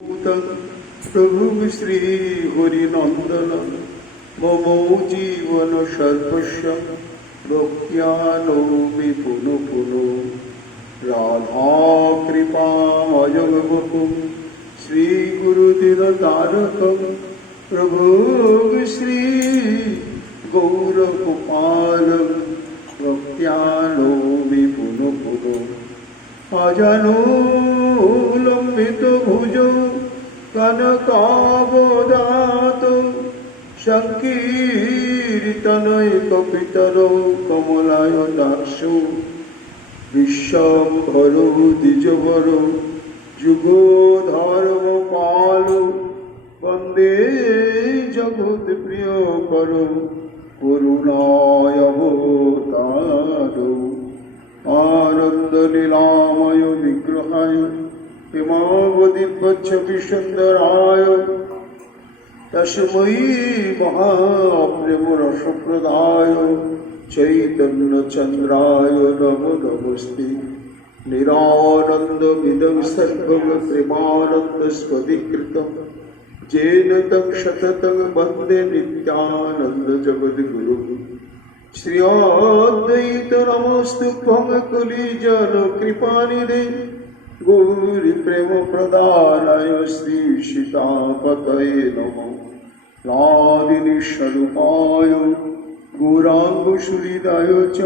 प्रभु श्री हरिनंदन मम जीवन सर्वस्व भक्त्यानोमि पुनः पुनः राधा कृपामयगवपुं श्री गुरुदिन तारकं प्रभु श्री गौरगोपालं भक्त्यानोमि पुनः पुनः अजानो लंबित भुजो कनकावदातो संकीर्तनैकपितरो कमलायताक्षो विश्वम्भरो द्विजवरो जुगोधर्मपालो वन्दे जगत्प्रियकरो करुणावतारो आनन्दलीलामय विग्रहाय हिमावतीपच्छविसुन्दराय तस्मै महाप्रेमरसप्रदाय चैतन्यचन्द्राय नमो नमस्ते निरानन्दमिदं सर्वं प्रेमानन्दस्वधिकृतं येन तं सततं वन्दे नित्यानन्दजगद्गुरुः श्री अद्वैत नमोस्तुभ्यं कलिजनकृपानिधे गौरी प्रेम प्रदानाय श्री सीतापतये नमो नादिनी स्वरूपाय गौरांगसुहृदाय च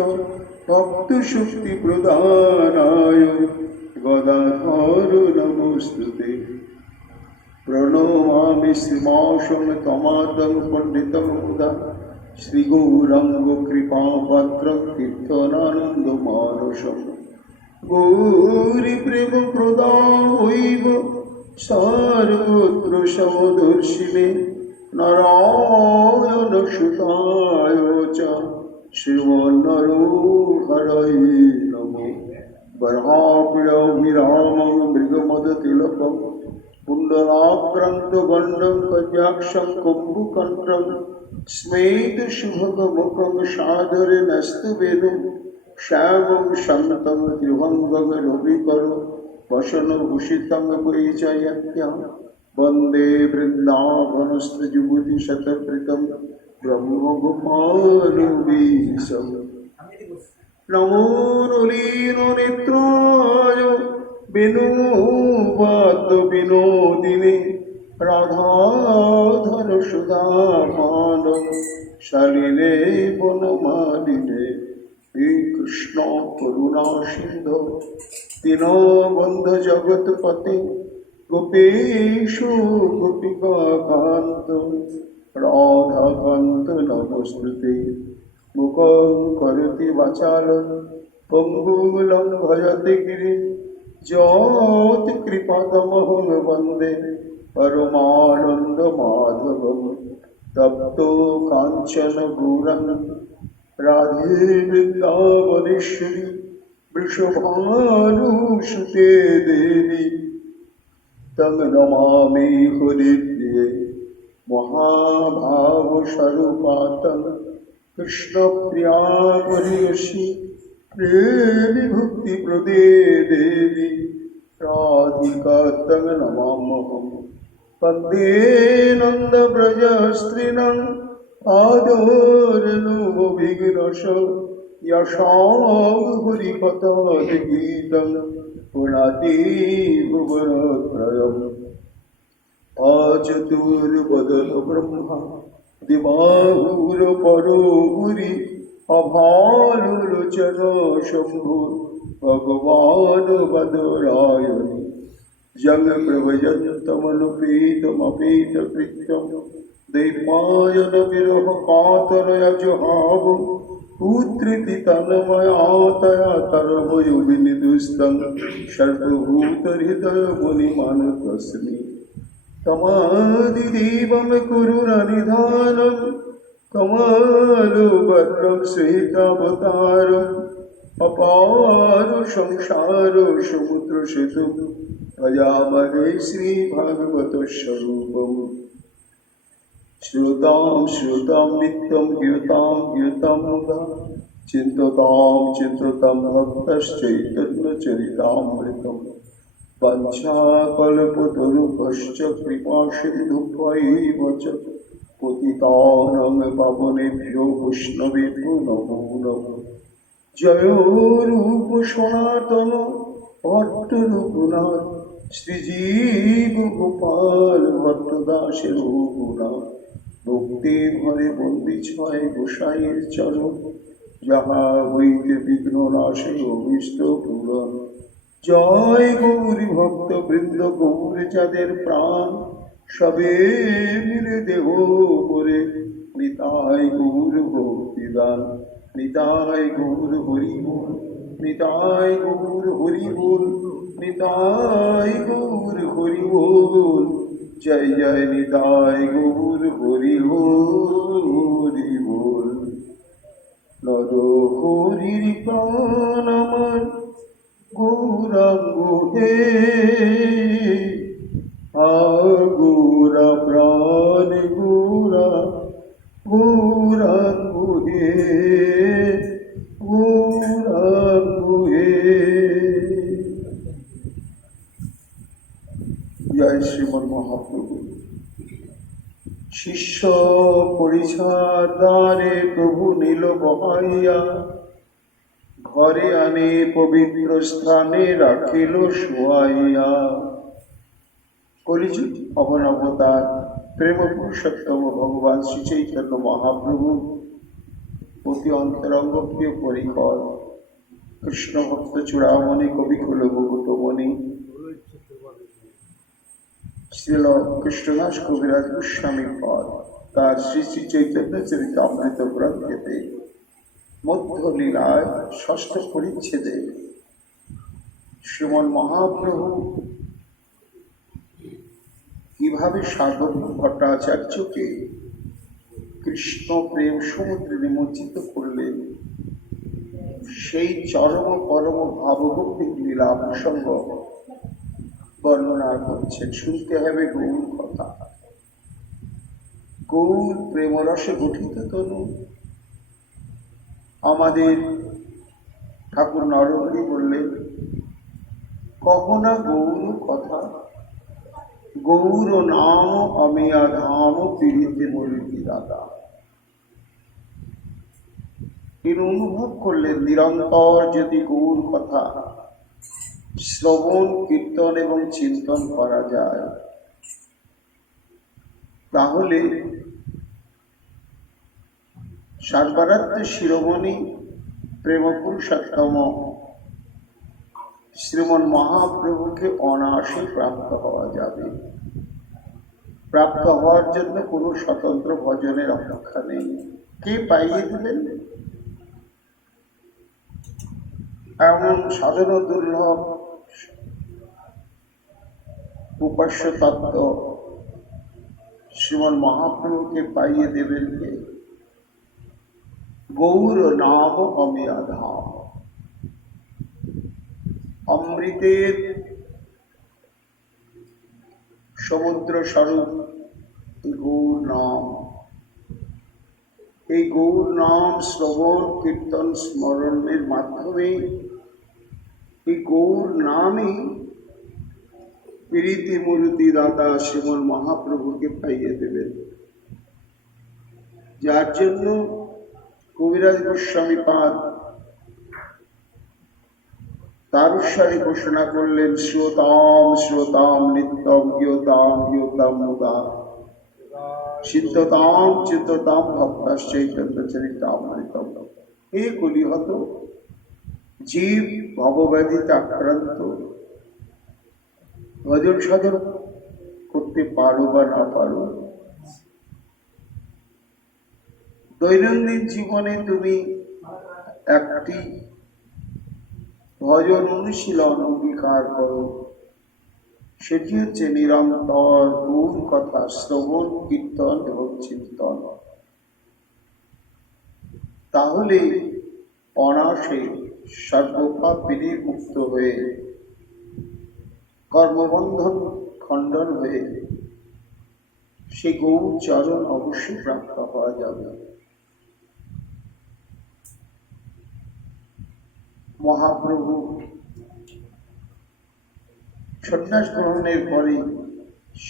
भक्तशक्ति प्रदानाय गदाधर नमोस्तुते प्रणमामि श्रीमाशं तमादं पंडितं मुदा श्री गौरांग कृपापात्रं कीर्तनानन्दमानसम् गौरी प्रेम प्रदायैव सर्वत्र समदर्शिने नारायणसुताय च श्रीमन्नरहरये नमः वराहमिरामं मृगमदतिलकं कुण्डलाक्रान्तगण्डं कज्याक्षं कुम्भकण्ठं स्मेतशुभगमुखं सादरे नस्तुवेदं श्यामं शान्तं त्रिभङ्गगरविकरो वसनभूषितं परिचयत्यां वन्दे वृन्दावनस्थयुगतिशतकृतं ब्रह्मगोपालवीशम् नमो नुलीननेत्राय विनोबाद्विनोदिने राधाधनसुधामानं शालिने वनमालिने हे कृष्ण करुणा सिंधु दीनबंधु जगतपते गोपेशु गोपिकाकांत राधाकांत नमस्ते मुखं करोति वाचालं पंगुलं भजते गिरिं ज्योतिकृपातमहं वन्दे परमानन्दमाधवं तप्तो काञ्चन गौरं राधे वृंदावनेश्वरी वृषभानुसुते देवी तं नमामि हरिप्रिये महाभावस्वरूपातं कृष्णप्रिया प्रेयसी प्रेमी भक्तिप्रदे देवी राधिका तं नमाम्यहं वन्दे नन्दव्रजस्त्रीणाम् आदरनुविघ्नश यशाहरिकथागीतं पुनाति भुवनत्रयम् अचतुर्वदन ब्रह्मा दिवाहुरपरो गुरि अभानुलोचन शम्भु भगवान् वदरायणि जग प्रभजन्तमनुपेतमपेतकृत्यम् दैपायन विरह कातरय जुहाव पुत्रिति तन्मयातया तरवयो विनिदुस्तं सर्वभूतहृदय मुनिमानतस्मि तमादिदेवं कुरुरनिधानं कमलभद्रं श्वेतावतारम् अपार संसार समुद्रसेतुं भजामहे श्रीभागवत स्वरूपम् श्रुतां श्रुतां नित्यं कीर्तां मुदा चिन्ततां चिन्ततां भक्तश्चैतन्यचरितामृतम् वंशाकल्पतरुभ्यश्च कृपासिन्धुभ्यैव च पतितानां पावनेभ्यो वैष्णवेभ्यो नमो नमः। जय रूप सनातन भट्ट रघुनाथ श्रीजीव गोपाल भट्टदास रघुनाथ भक्ति भरे बंदी छय गोसाईर चरण যাহা হইতে বিঘ্ন নাশে অভীষ্ট পূরণ। জয় গৌরী ভক্ত বৃন্দ গৌর যাদের প্রাণ সবে মিলে দেহ করে নিতাই গৌর ভক্তিদান। নিতাই গৌর হরি বল, নিতাই গৌর হরি বল, নিতাই গৌর হরি বল। জয় জয় নিতাই গৌর হরি বল হরি বল। নর হরির প্রাণ আমার গৌরাঙ্গ হে, গৌরা প্রাণ গৌরা গৌরাঙ্গ হে, গৌরাঙ্গ হে। জয় শ্রীমন মহাপ্রভু। শিষ্য পরিছাদারে প্রভু নীল বহাইয়া ঘরে আনে পবিত্র স্থানে রাখিল শুয়াইয়া। কলিযুগ অবনবতার প্রেম পুরুষোত্তম ভগবান শ্রী চৈতন্য মহাপ্রভু অতি অন্তরঙ্গ প্রিয় পরিকর কৃষ্ণ ভক্ত চূড়ামণি কবি কুলভূতমণি শ্রীল কৃষ্ণদাস কবিরাজ গোস্বামী পদ তার শ্রী শ্রী চৈতন্য চরিতামৃত গ্রন্থেতে মধ্য লীলায় ষষ্ঠ পরিচ্ছেদে শ্রীমন মহাপ্রভু কিভাবে সার্বভৌম ভট্টাচার্যকে কৃষ্ণ প্রেম সমুদ্রে নিমজ্জিত করলেন সেই চরম পরম ভাবগম্ভীর লীলা প্রসঙ্গ বর্ণনা করছেন। শুনতে হবে গৌর কথা। গৌর প্রেমরসে গঠিত তনু। আমাদের ঠাকুর নরহরি বললেন, কহ না গৌর কথা, গৌর নাম অমিয়া ধাম পীড়িতে মরিতি দাদা। তিনি অনুভব করলেন নিরন্তর যদি গৌর কথা শ্রবণ কীর্তন এবং চিন্তন করা যায় তাহলে সর্বরাত্রে শিরোমণি প্রেম পুরুষোত্তম শ্রীমন মহাপ্রভুকে অনায়াসে প্রাপ্ত হওয়া যাবে। প্রাপ্ত হওয়ার জন্য কোনো স্বতন্ত্র ভজনের অপেক্ষা নেই। কে পাইয়ে দিলেন? এমন সাধন দুর্লভ উপাস্য তত্ত্ব শ্রীমন মহাপ্রভুকে পাইয়ে দেবেন কে? গৌর নাম অমিয়া ধাম। অমৃতের সমুদ্র স্বরূপ গৌর নাম। এই গৌর নাম শ্রবণ কীর্তন স্মরণের মাধ্যমে এই গৌর নামই প্রীতি মূর্তি দাতা শ্রীমন মহাপ্রভুকে পাইয়ে দেবেন। যার জন্য কবিরাজ গোস্বামী পাদ তারুস্বরে ঘোষণা করলেন, শ্রোতাম শ্রোতাম নিত্যম গীয়তাম গীয়তাম মুদা সিদ্ধতাম চিত্ততাম ভক্তাশ্চৈতন্য চরিতামৃতম। হে কলিহত জীব ভবব্যাধিতে আক্রান্ত, ভজন সাধন করতে পারো বা না পারো, দৈনন্দিন জীবনে তুমি একটি ভজন অনুশীলন অঙ্গীকার করো। সেটি হচ্ছে নিরন্তর গৌর কথা শ্রবণ কীর্তন এবং চিন্তন। তাহলে অনায়াসে সর্বপাপ বিনির্মুক্ত হয়ে কর্মবন্ধন খণ্ডন হয়ে সেই গৌর চরণ অবশ্যই প্রাপ্ত হওয়া যাবে। মহাপ্রভু সন্ন্যাস গ্রহণের পরে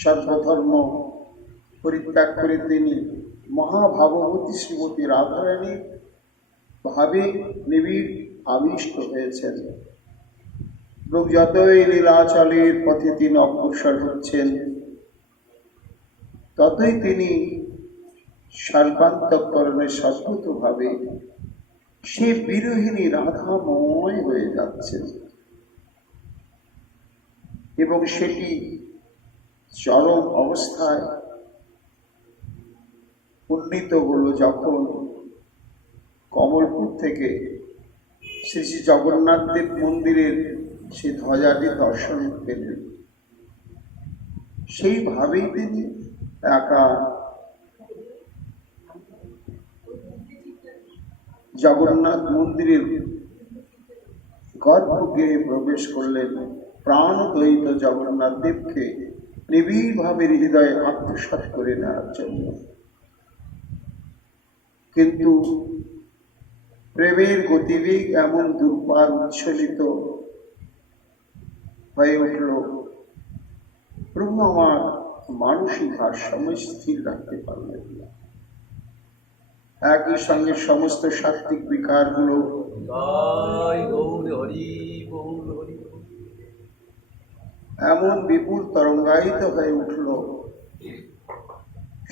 সর্বধর্ম পরিত্যাগ করে তিনি মহাভাগবতী শ্রীমতী রাধারানীর ভাবে নিবিড় আবিষ্ট হয়েছেন। এবং যতই লীলাচলের পথে তিনি অগ্রসর হচ্ছেন, ততই তিনি সর্বান্তঃকরণে শাশ্বত ভাবে সে বিরোহিনী রাধাময় হয়ে যাচ্ছেন। এবং সেটি চরম অবস্থায় উন্নীত হল যখন কমলপুর থেকে শ্রী শ্রী জগন্নাথ দেব মন্দিরের সে ধ্বজাটি দর্শন পেলেন। সেইভাবেই তিনি একা জগন্নাথ মন্দিরের গর্ভগৃহে প্রবেশ করলেন, প্রাণদ্বৈত জগন্নাথ দেবকে নিবিড়ভাবে হৃদয়ে আত্মসাৎ করে নেওয়ার জন্য। কিন্তু প্রেমের গতিবেগ এমন দুর্বার উচ্ছ্বলিত হয়ে উঠল, প্রভু আমার মানসিক ভারসাম্য স্থির রাখতে পারলেন না। একই সঙ্গে সমস্ত সাত্ত্বিক বিকারগুলো এমন বিপুল তরঙ্গায়িত হয়ে উঠল,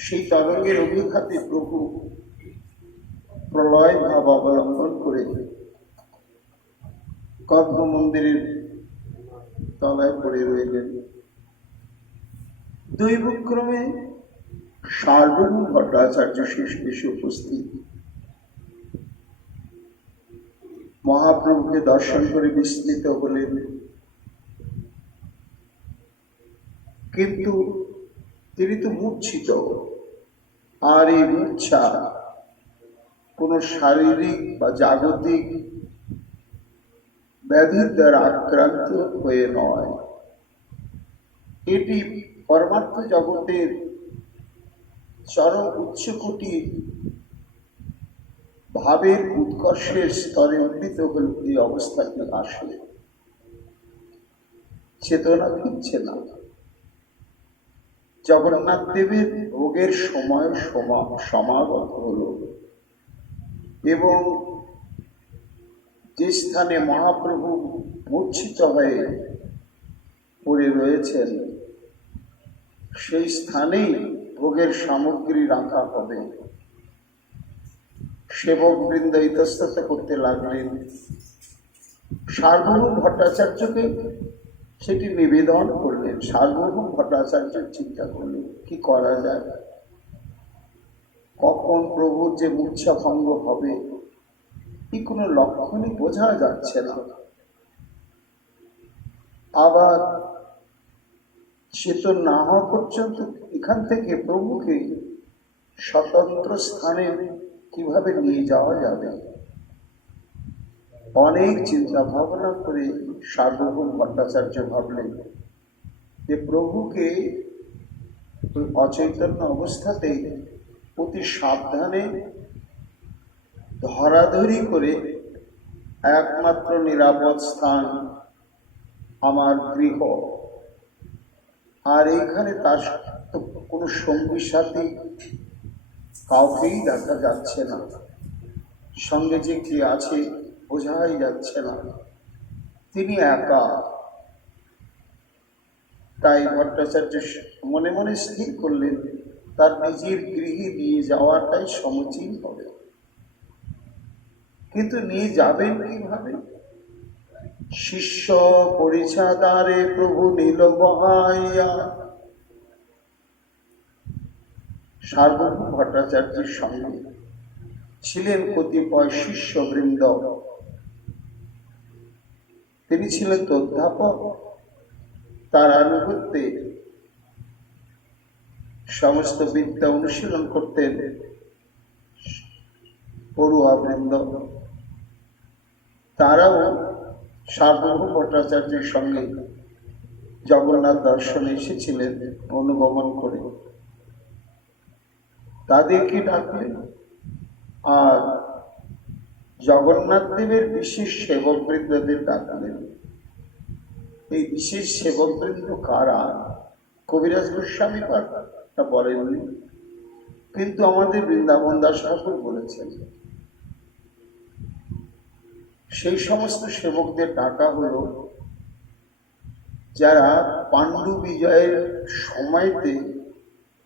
সেই তরঙ্গের অভিঘাতে প্রভু প্রলয় ভাব অবলম্বন করে গর্ভ মন্দিরের তলায় পড়ে রইলেন। দৈবক্রমে সার্বভৌম ভট্টাচার্য শেষ এসে উপস্থিত। মহাপ্রভুকে দর্শন করে বিস্মিত হলেন, কিন্তু তিনি তো মূর্ছিত। আর এই মূর্ছা কোন শারীরিক বা জাগতিক ব্যাধির দ্বারা আক্রান্ত হয়ে নয়, এটি পরমার্থ জগতের চরম উচ্চকোটি ভাবের উৎকর্ষের স্তরে উন্নীত হলে এই অবস্থাটি আসে। চেতনা ফিরছে না। জগন্নাথ দেবের ভোগের সময় সমাগত হল এবং যে স্থানে মহাপ্রভু মূর্ছিত হয়ে পড়ে রয়েছেন, সেই স্থানেই ভোগের সামগ্রী রাখা হবে। সেবক বৃন্দ ইতস্তত করতে লাগলেন। সার্বভৌম ভট্টাচার্যকে সেটি নিবেদন করলেন। সার্বভৌম ভট্টাচার্য চিন্তা করলেন কি করা যায়, কখন প্রভুর যে মূর্ছা ভঙ্গ হবে কি কোনো লক্ষণই বোঝা যাচ্ছে না। আবার চেতন না হওয়া পর্যন্ত এখান থেকে প্রভুকে স্বতন্ত্র স্থানে কিভাবে নিয়ে যাওয়া যাবে। অনেক চিন্তা ভাবনা করে সার্বভৌম ভট্টাচার্য ভাবলেন যে প্রভুকে অচৈতন্য অবস্থাতে অতি সাবধানে ধরাধরি করে একমাত্র নিরাপদ স্থান আমার গৃহ, আর এইখানে তার কোনো সঙ্গী সাথী কাউকেই দেখা যাচ্ছে না, সঙ্গে যে কি আছে বোঝাই যাচ্ছে না, তিনি একা। তাই ভট্টাচার্য মনে মনে স্থির করলেন তার নিজের গৃহে নিয়ে যাওয়াটাই সমুচীন হবে। কিন্তু নিয়ে যাবেন কিভাবে? শিষ্য পরিচ্ছাদারে প্রভু নীল বহাইয়া। সার্বভৌম ভট্টাচার্যের সঙ্গে ছিলেন কতিপয় শিষ্যবৃন্দ। তিনি ছিলেন অধ্যাপক, তার আনুগত্যে সমস্ত বিদ্যা অনুশীলন করতেন পড়ুয়া বৃন্দ। তারাও সার্বভৌম ভট্টাচার্যের সঙ্গে জগন্নাথ দর্শনে এসেছিলেন অনুগমন করে। তাদেরকে ডাকলেন, আর জগন্নাথ দেবের বিশেষ সেবক বৃন্দদের ডাকলেন। এই বিশেষ সেবকবৃন্দ কারা? কবিরাজ গোস্বামী পাদ তা বলেননি, কিন্তু আমাদের বৃন্দাবন দাস ঠাকুর বলেছেন। সেই সমস্ত সেবকদের ডাকা হলো যারা পাণ্ডু বিজয়ের সময়তে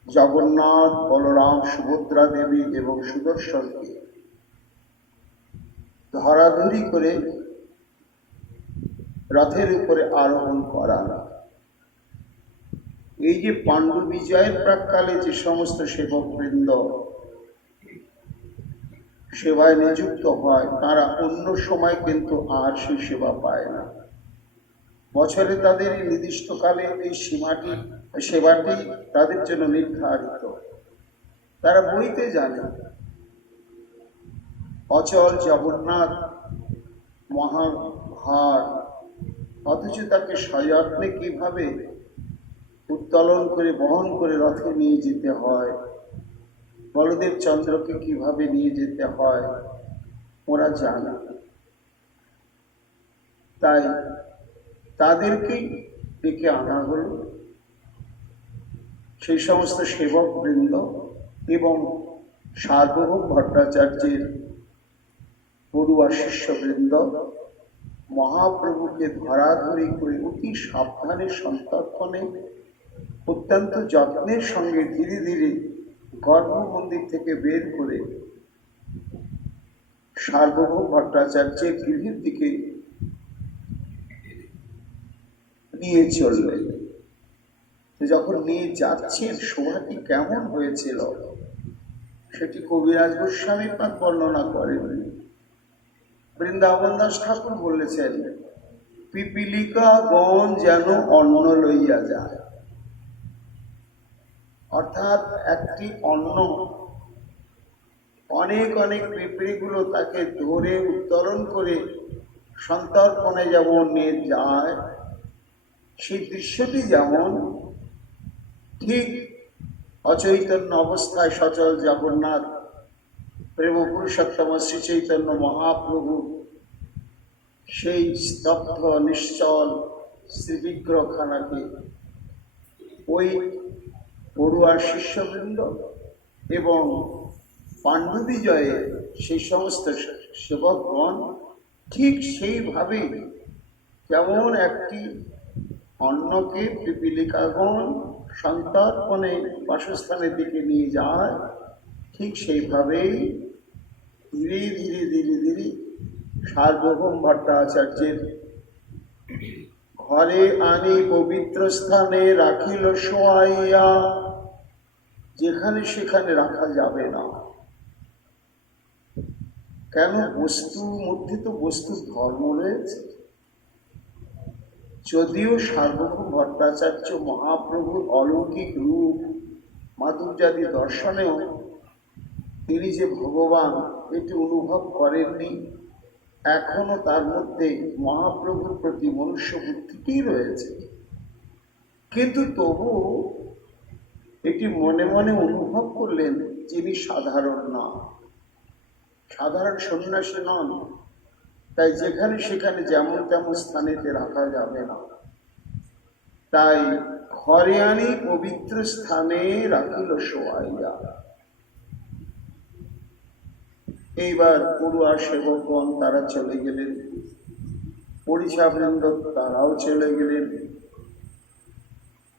জগন্নাথ, বলরাম, সুভদ্রা দেবী এবং সুদর্শনকে ধরাধরি করে রথের উপরে আরোহণ করা। এই যে পাণ্ডু বিজয়ের প্রাক্কালে যে সমস্ত সেবকবৃন্দ সেবায় নিযুক্ত হয়, তারা অন্য সময় কিন্তু আর সেই সেবা পায় না। বছরে তাদের এই নির্দিষ্টকালে এই সেবাটি তাদের জন্য নির্ধারিত। তারা বইতে জানে অচল জগন্নাথ মহাভার, অথচ তাকে সযত্নে কিভাবে উত্তোলন করে বহন করে রথে নিয়ে যেতে হয়, বলদেব চন্দ্রকে কিভাবে নিয়ে যেতে হয় ওরা জানে। তাই তাদেরকেই ডেকে আনা হল। সেই সমস্ত সেবক বৃন্দ এবং সার্বভৌম ভট্টাচার্যের পড়ুয়া শিষ্যবৃন্দ মহাপ্রভুকে ধরাধরি করে অতি সাবধানে সন্তর্পণে অত্যন্ত যত্নের সঙ্গে ধীরে ধীরে গর্ভমন্দির থেকে বের করে সার্বভৌম ভট্টাচার্যের গৃহের দিকে নিয়ে চললেন। যখন নিয়ে যাচ্ছেন শোভাটি কেমন হয়েছিল সেটি কবিরাজ গোস্বামী পাদ বর্ণনা করেন। বৃন্দাবন দাস ঠাকুর বলেছেন, পিপিলিকা গণ যেন অন্ন লইয়া যায়। অর্থাৎ একটি অন্ন অনেক অনেক পিঁপড়িগুলো তাকে ধরে উত্তোলন করে সন্তর্পণে যেমন নিয়ে যায়, সেই দৃশ্যটি যেমন ঠিক অচৈতন্য অবস্থায় সচল জগন্নাথ প্রেম পুরুষোত্তম শ্রী চৈতন্য মহাপ্রভু সেই স্তব্ধ নিশ্চল শ্রীবিগ্রহখানাকে ওই পড়ুয়া শিষ্যবৃন্দ এবং পাণ্ডু বিজয়ে সেই সমস্ত সেবকগণ ঠিক সেইভাবেই যেমন একটি অন্নকে পিপিলিকাগণ সন্তর্পণে বাসস্থানের দিকে নিয়ে যায়, ঠিক সেইভাবেই ধীরে ধীরে ধীরে ধীরে সার্বভৌম ভট্টাচার্যের ঘরে আনি পবিত্র স্থানে রাখিল শোয়াইয়া। যেখানে সেখানে রাখা যাবে না। কেন? বস্তুর মধ্যে তো বস্তুর ধর্ম রয়েছে। যদিও সার্বভৌম ভট্টাচার্য মহাপ্রভুর অলৌকিক রূপ মাধুর্যাদি দর্শনেও তিনি যে ভগবান এটি অনুভব করেননি, এখনো তার মধ্যে মহাপ্রভুর প্রতি মনুষ্য বুদ্ধিটি রয়েছে, কিন্তু তবু এটি মনে মনে অনুভব করলেন যিনি সাধারণ না, সাধারণ সন্ন্যাসী নন। তাই যেখানে সেখানে যেমন তেমন স্থানেতে রাখা যাবে না। তাই ঘরে আনি পবিত্র স্থানে রাখিল শোয়াইয়া। এইবার পড়ুয়া সেবকগণ তারা চলে গেলেন, পরিষাবৃন্দ তারাও চলে গেলেন।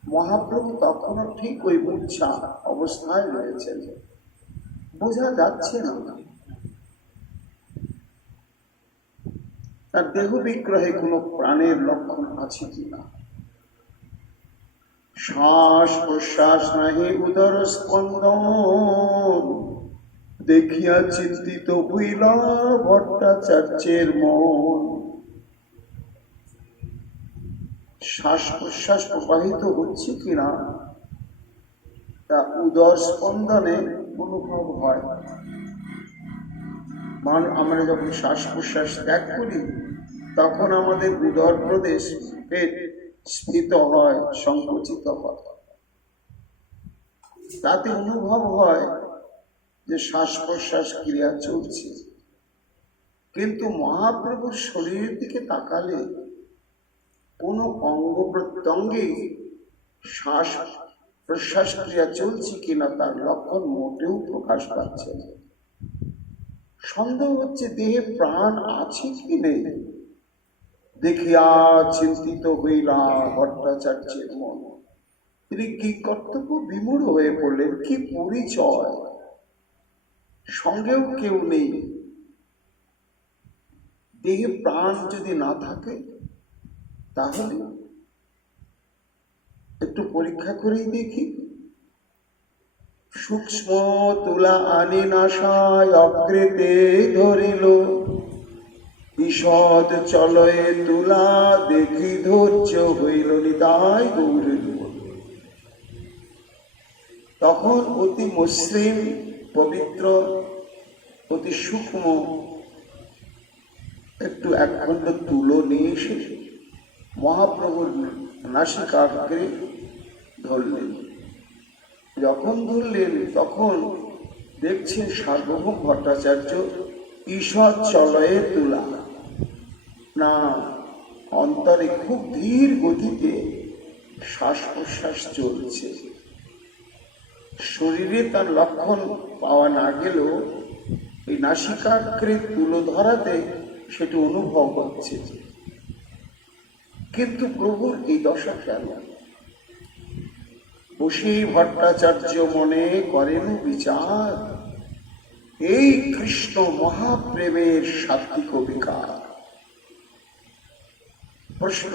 মহাপ্রভু তখনও ঠিক ওই মূর্ছা অবস্থায় রয়েছেন, বোঝা যাচ্ছে না তার দেহ বিগ্রহে কোনো প্রাণের লক্ষণ আছে কিনা। শ্বাস প্রশ্বাস নাহি উদর স্পন্দন, দেখিয়া চিন্তিত হইলা ভট্টাচার্যের মন। শ্বাস প্রশ্বাস প্রবাহিত হচ্ছে কিনা তা উদর স্পন্দনে অনুভব হয়। আমরা যখন শ্বাস প্রশ্বাস ত্যাগ করি তখন আমাদের উদর প্রদেশ পেট স্ফীত হয়, সংকুচিত হয়, তাতে অনুভব হয় যে শ্বাস প্রশ্বাস ক্রিয়া চলছে। কিন্তু মহাপ্রভুর শরীরের দিকে তাকালে কোনো অঙ্গ প্রত্যঙ্গে শ্বাস প্রশ্বাস ক্রিয়া চলছে কিনা তার লক্ষণ মোটেও প্রকাশ পাচ্ছে না। সন্দেহ হচ্ছে দেহে প্রাণ আছে কি নেই। দেখিয়া চিন্তিত হইলা ভট্টাচার্যের মন। তিনি কি কর্তব্য বিমূঢ় হয়ে পড়লেন। কি পরিচয়, সঙ্গেও কেউ নেই। দেহে প্রাণ যদি না থাকে তাহলে একটু পরীক্ষা করেই দেখি। সূক্ষ্ম তুলা আনি নাশায় অগ্রেতে ধরিল, ঈষদ চলয়ে তুলা দেখি ধৈর্য হইল নিতাই গৌরীর। তখন অতি মসৃণ পবিত্র অতি সূক্ষ্ম একটু একখণ্ড তুলো নিয়ে এসে মহাপ্রভুর নাসিকাগ্রে ধরলেন। যখন ধরলেন তখন দেখছেন সার্বভৌম ভট্টাচার্য ঈষৎ চলয়ে তুলা, না অন্তরে খুব ধীর গতিতে শ্বাস প্রশ্বাস চলছে। শরীরে তার লক্ষণ পাওয়া না গেলেও এই নাসিকাগ্রে তুলো ধরাতে সেটা অনুভব হচ্ছে। কিন্তু প্রভুর এই দশা কেন? বসেই ভট্টাচার্য মনে করেন বিচার, এই কৃষ্ণ মহাপ্রেমের সাত্বিক বিকার। প্রশ্ন,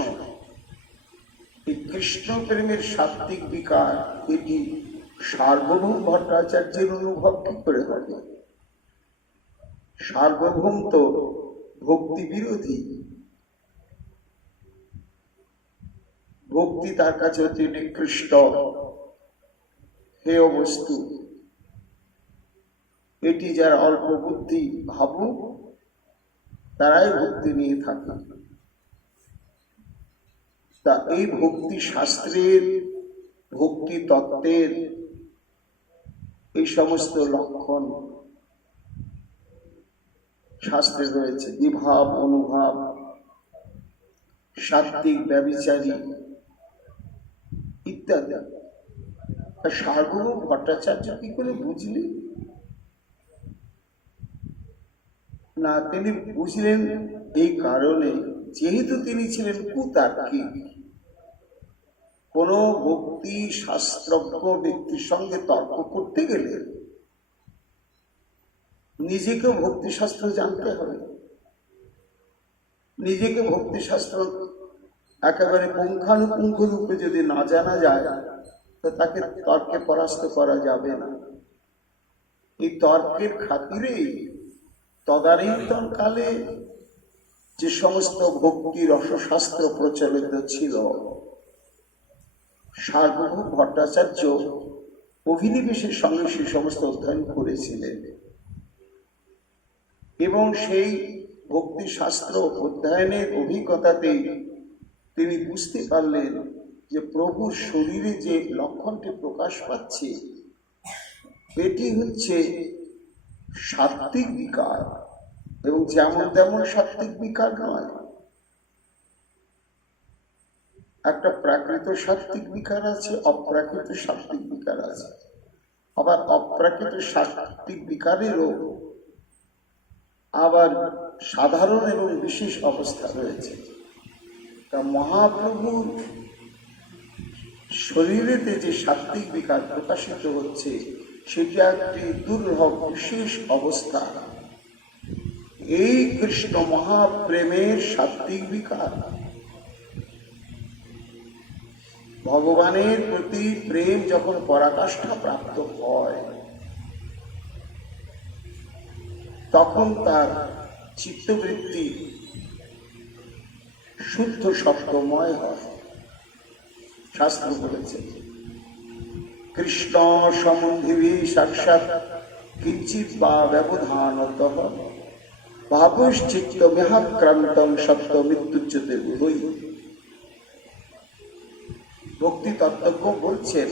এই কৃষ্ণ প্রেমের সাত্বিক বিকার এটি সার্বভৌম ভট্টাচার্যের অনুভব কি করে হবে? সার্বভৌম তো ভক্তি বিরোধী। ভক্তি তার কাছে অতি নিকৃষ্ট হেয় বস্তু। এটি যারা অল্প বুদ্ধি ভাবুক তারাই ভক্তি নিয়ে থাকে। তা এই ভক্তি শাস্ত্রের ভক্তি তত্ত্বের এই সমস্ত লক্ষণ শাস্ত্রে রয়েছে। বিভাব, অনুভাব, সাত্বিক, ব্যভিচারী ইত্যাদি। সার্বভৌম ভট্টাচার্য কি করে বুঝলেন? না, তিনি বুঝলেন এই কারণে, যেহেতু তিনি ছিলেন কুতার্কিক। কোন ভক্তি শাস্ত্রজ্ঞ ব্যক্তির সঙ্গে তর্ক করতে গেলে নিজেকেও ভক্তিশাস্ত্র জানতে হবে। নিজেকে ভক্তিশাস্ত্র একেবারে পুঙ্খানুপুঙ্খ রূপে যদি না জানা যায় তো তাকে তর্কে পরাস্ত করা যাবে না। এই তর্কের খাতিরেই তদানীন্তন কালে যে সমস্ত ভক্তি রসশাস্ত্র প্রচলিত ছিল, সার্বভৌম ভট্টাচার্য অভিনিবেশের সঙ্গে সে সমস্ত অধ্যয়ন করেছিলেন এবং সেই ভক্তি শাস্ত্র অধ্যয়নের অভিজ্ঞতাতেই তিনি বুঝতে পারলেন যে প্রভুর শরীরে যে লক্ষণটি প্রকাশ পাচ্ছে এটি হচ্ছে সাত্বিক বিকার, এবং যেমন তেমন সাত্বিক বিকার নয়। একটা প্রাকৃত সাত্বিক বিকার আছে, অপ্রাকৃত সাত্বিক বিকার আছে। আবার অপ্রাকৃত সাত্বিক বিকারেরও আবার সাধারণ এবং বিশেষ অবস্থা রয়েছে। তা মহাপ্রভুর শরীরেতে যে সাত্বিক বিকার প্রকাশিত হচ্ছে সেটা একটি দুর্লভ বিশেষ অবস্থা। এই কৃষ্ণ মহাপ্রেমের সাত্বিক বিকার, ভগবানের প্রতি প্রেম যখন পরাকাষ্ঠা প্রাপ্ত হয় তখন তার চিত্তবৃত্তি শুদ্ধ সত্যময় হয়। শাস্ত্র বলেছে কৃষ্ণ সম্বন্ধী সাক্ষাৎ কিঞ্চিৎ বা ব্যবধানতঃ ভাবশ্চিত্ত বিহাক্রান্তং সত্য মৃত্যুচ্যতে উভয়। ভক্তি তত্ত্বজ্ঞ বলছেন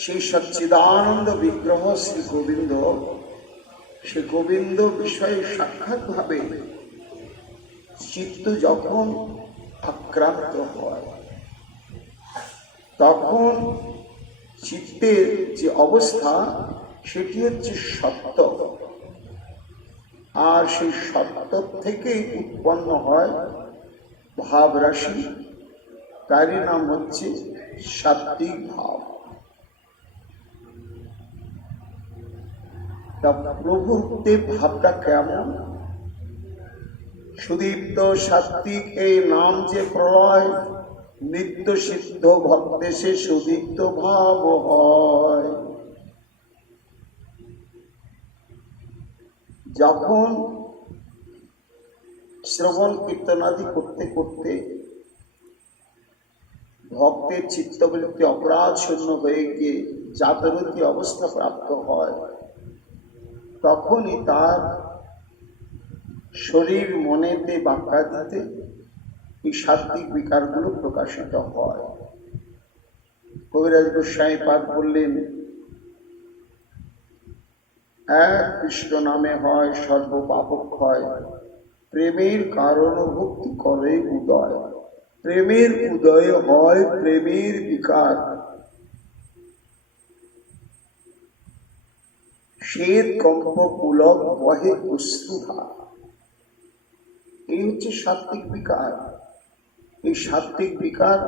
সেই সচ্চিদানন্দ বিগ্রহ শ্রী গোবিন্দ, সে গোবিন্দ বিষয়ে সাক্ষাৎ ভাবে চিত্ত যখন আক্রান্ত হয় তখন চিত্তের যে অবস্থা সেটি হচ্ছে সত্য, আর সেই সত্য থেকে উৎপন্ন হয় ভাব রাশি, তারই নাম হচ্ছে সাত্ত্বিক ভাব। তা প্রভুতে ভাবটা কেমন? সুদীপ্ত সাত্ত্বিক এই নাম যে প্রলয়, নিত্য সিদ্ধ ভক্তেশে সুদীপ্ত ভাব হয়। যখন শ্রবণ কীর্তনাদি করতে করতে ভক্তের চিত্তবৃত্তি অপরাধ শূন্য হয়ে গিয়ে জাতরতি অবস্থা প্রাপ্ত হয়, তখনই তার শরীর মনেতে বাক্যাদিতে এই সাত্ত্বিক বিকারগুলো প্রকাশিত হয়। কবিরাজ গোস্বামীপাদ বললেন, এক কৃষ্ণ নামে হয় সর্ব পাপক্ষয়, প্রেমের কারণ ভক্তি করে উদয়। প্রেমের উদয় হয় প্রেমের বিকার, শ্বেত কম্প পুলক বহে অশ্রুধা। এই হচ্ছে সাত্ত্বিক বিকার। এই সাত্ত্বিক বিকার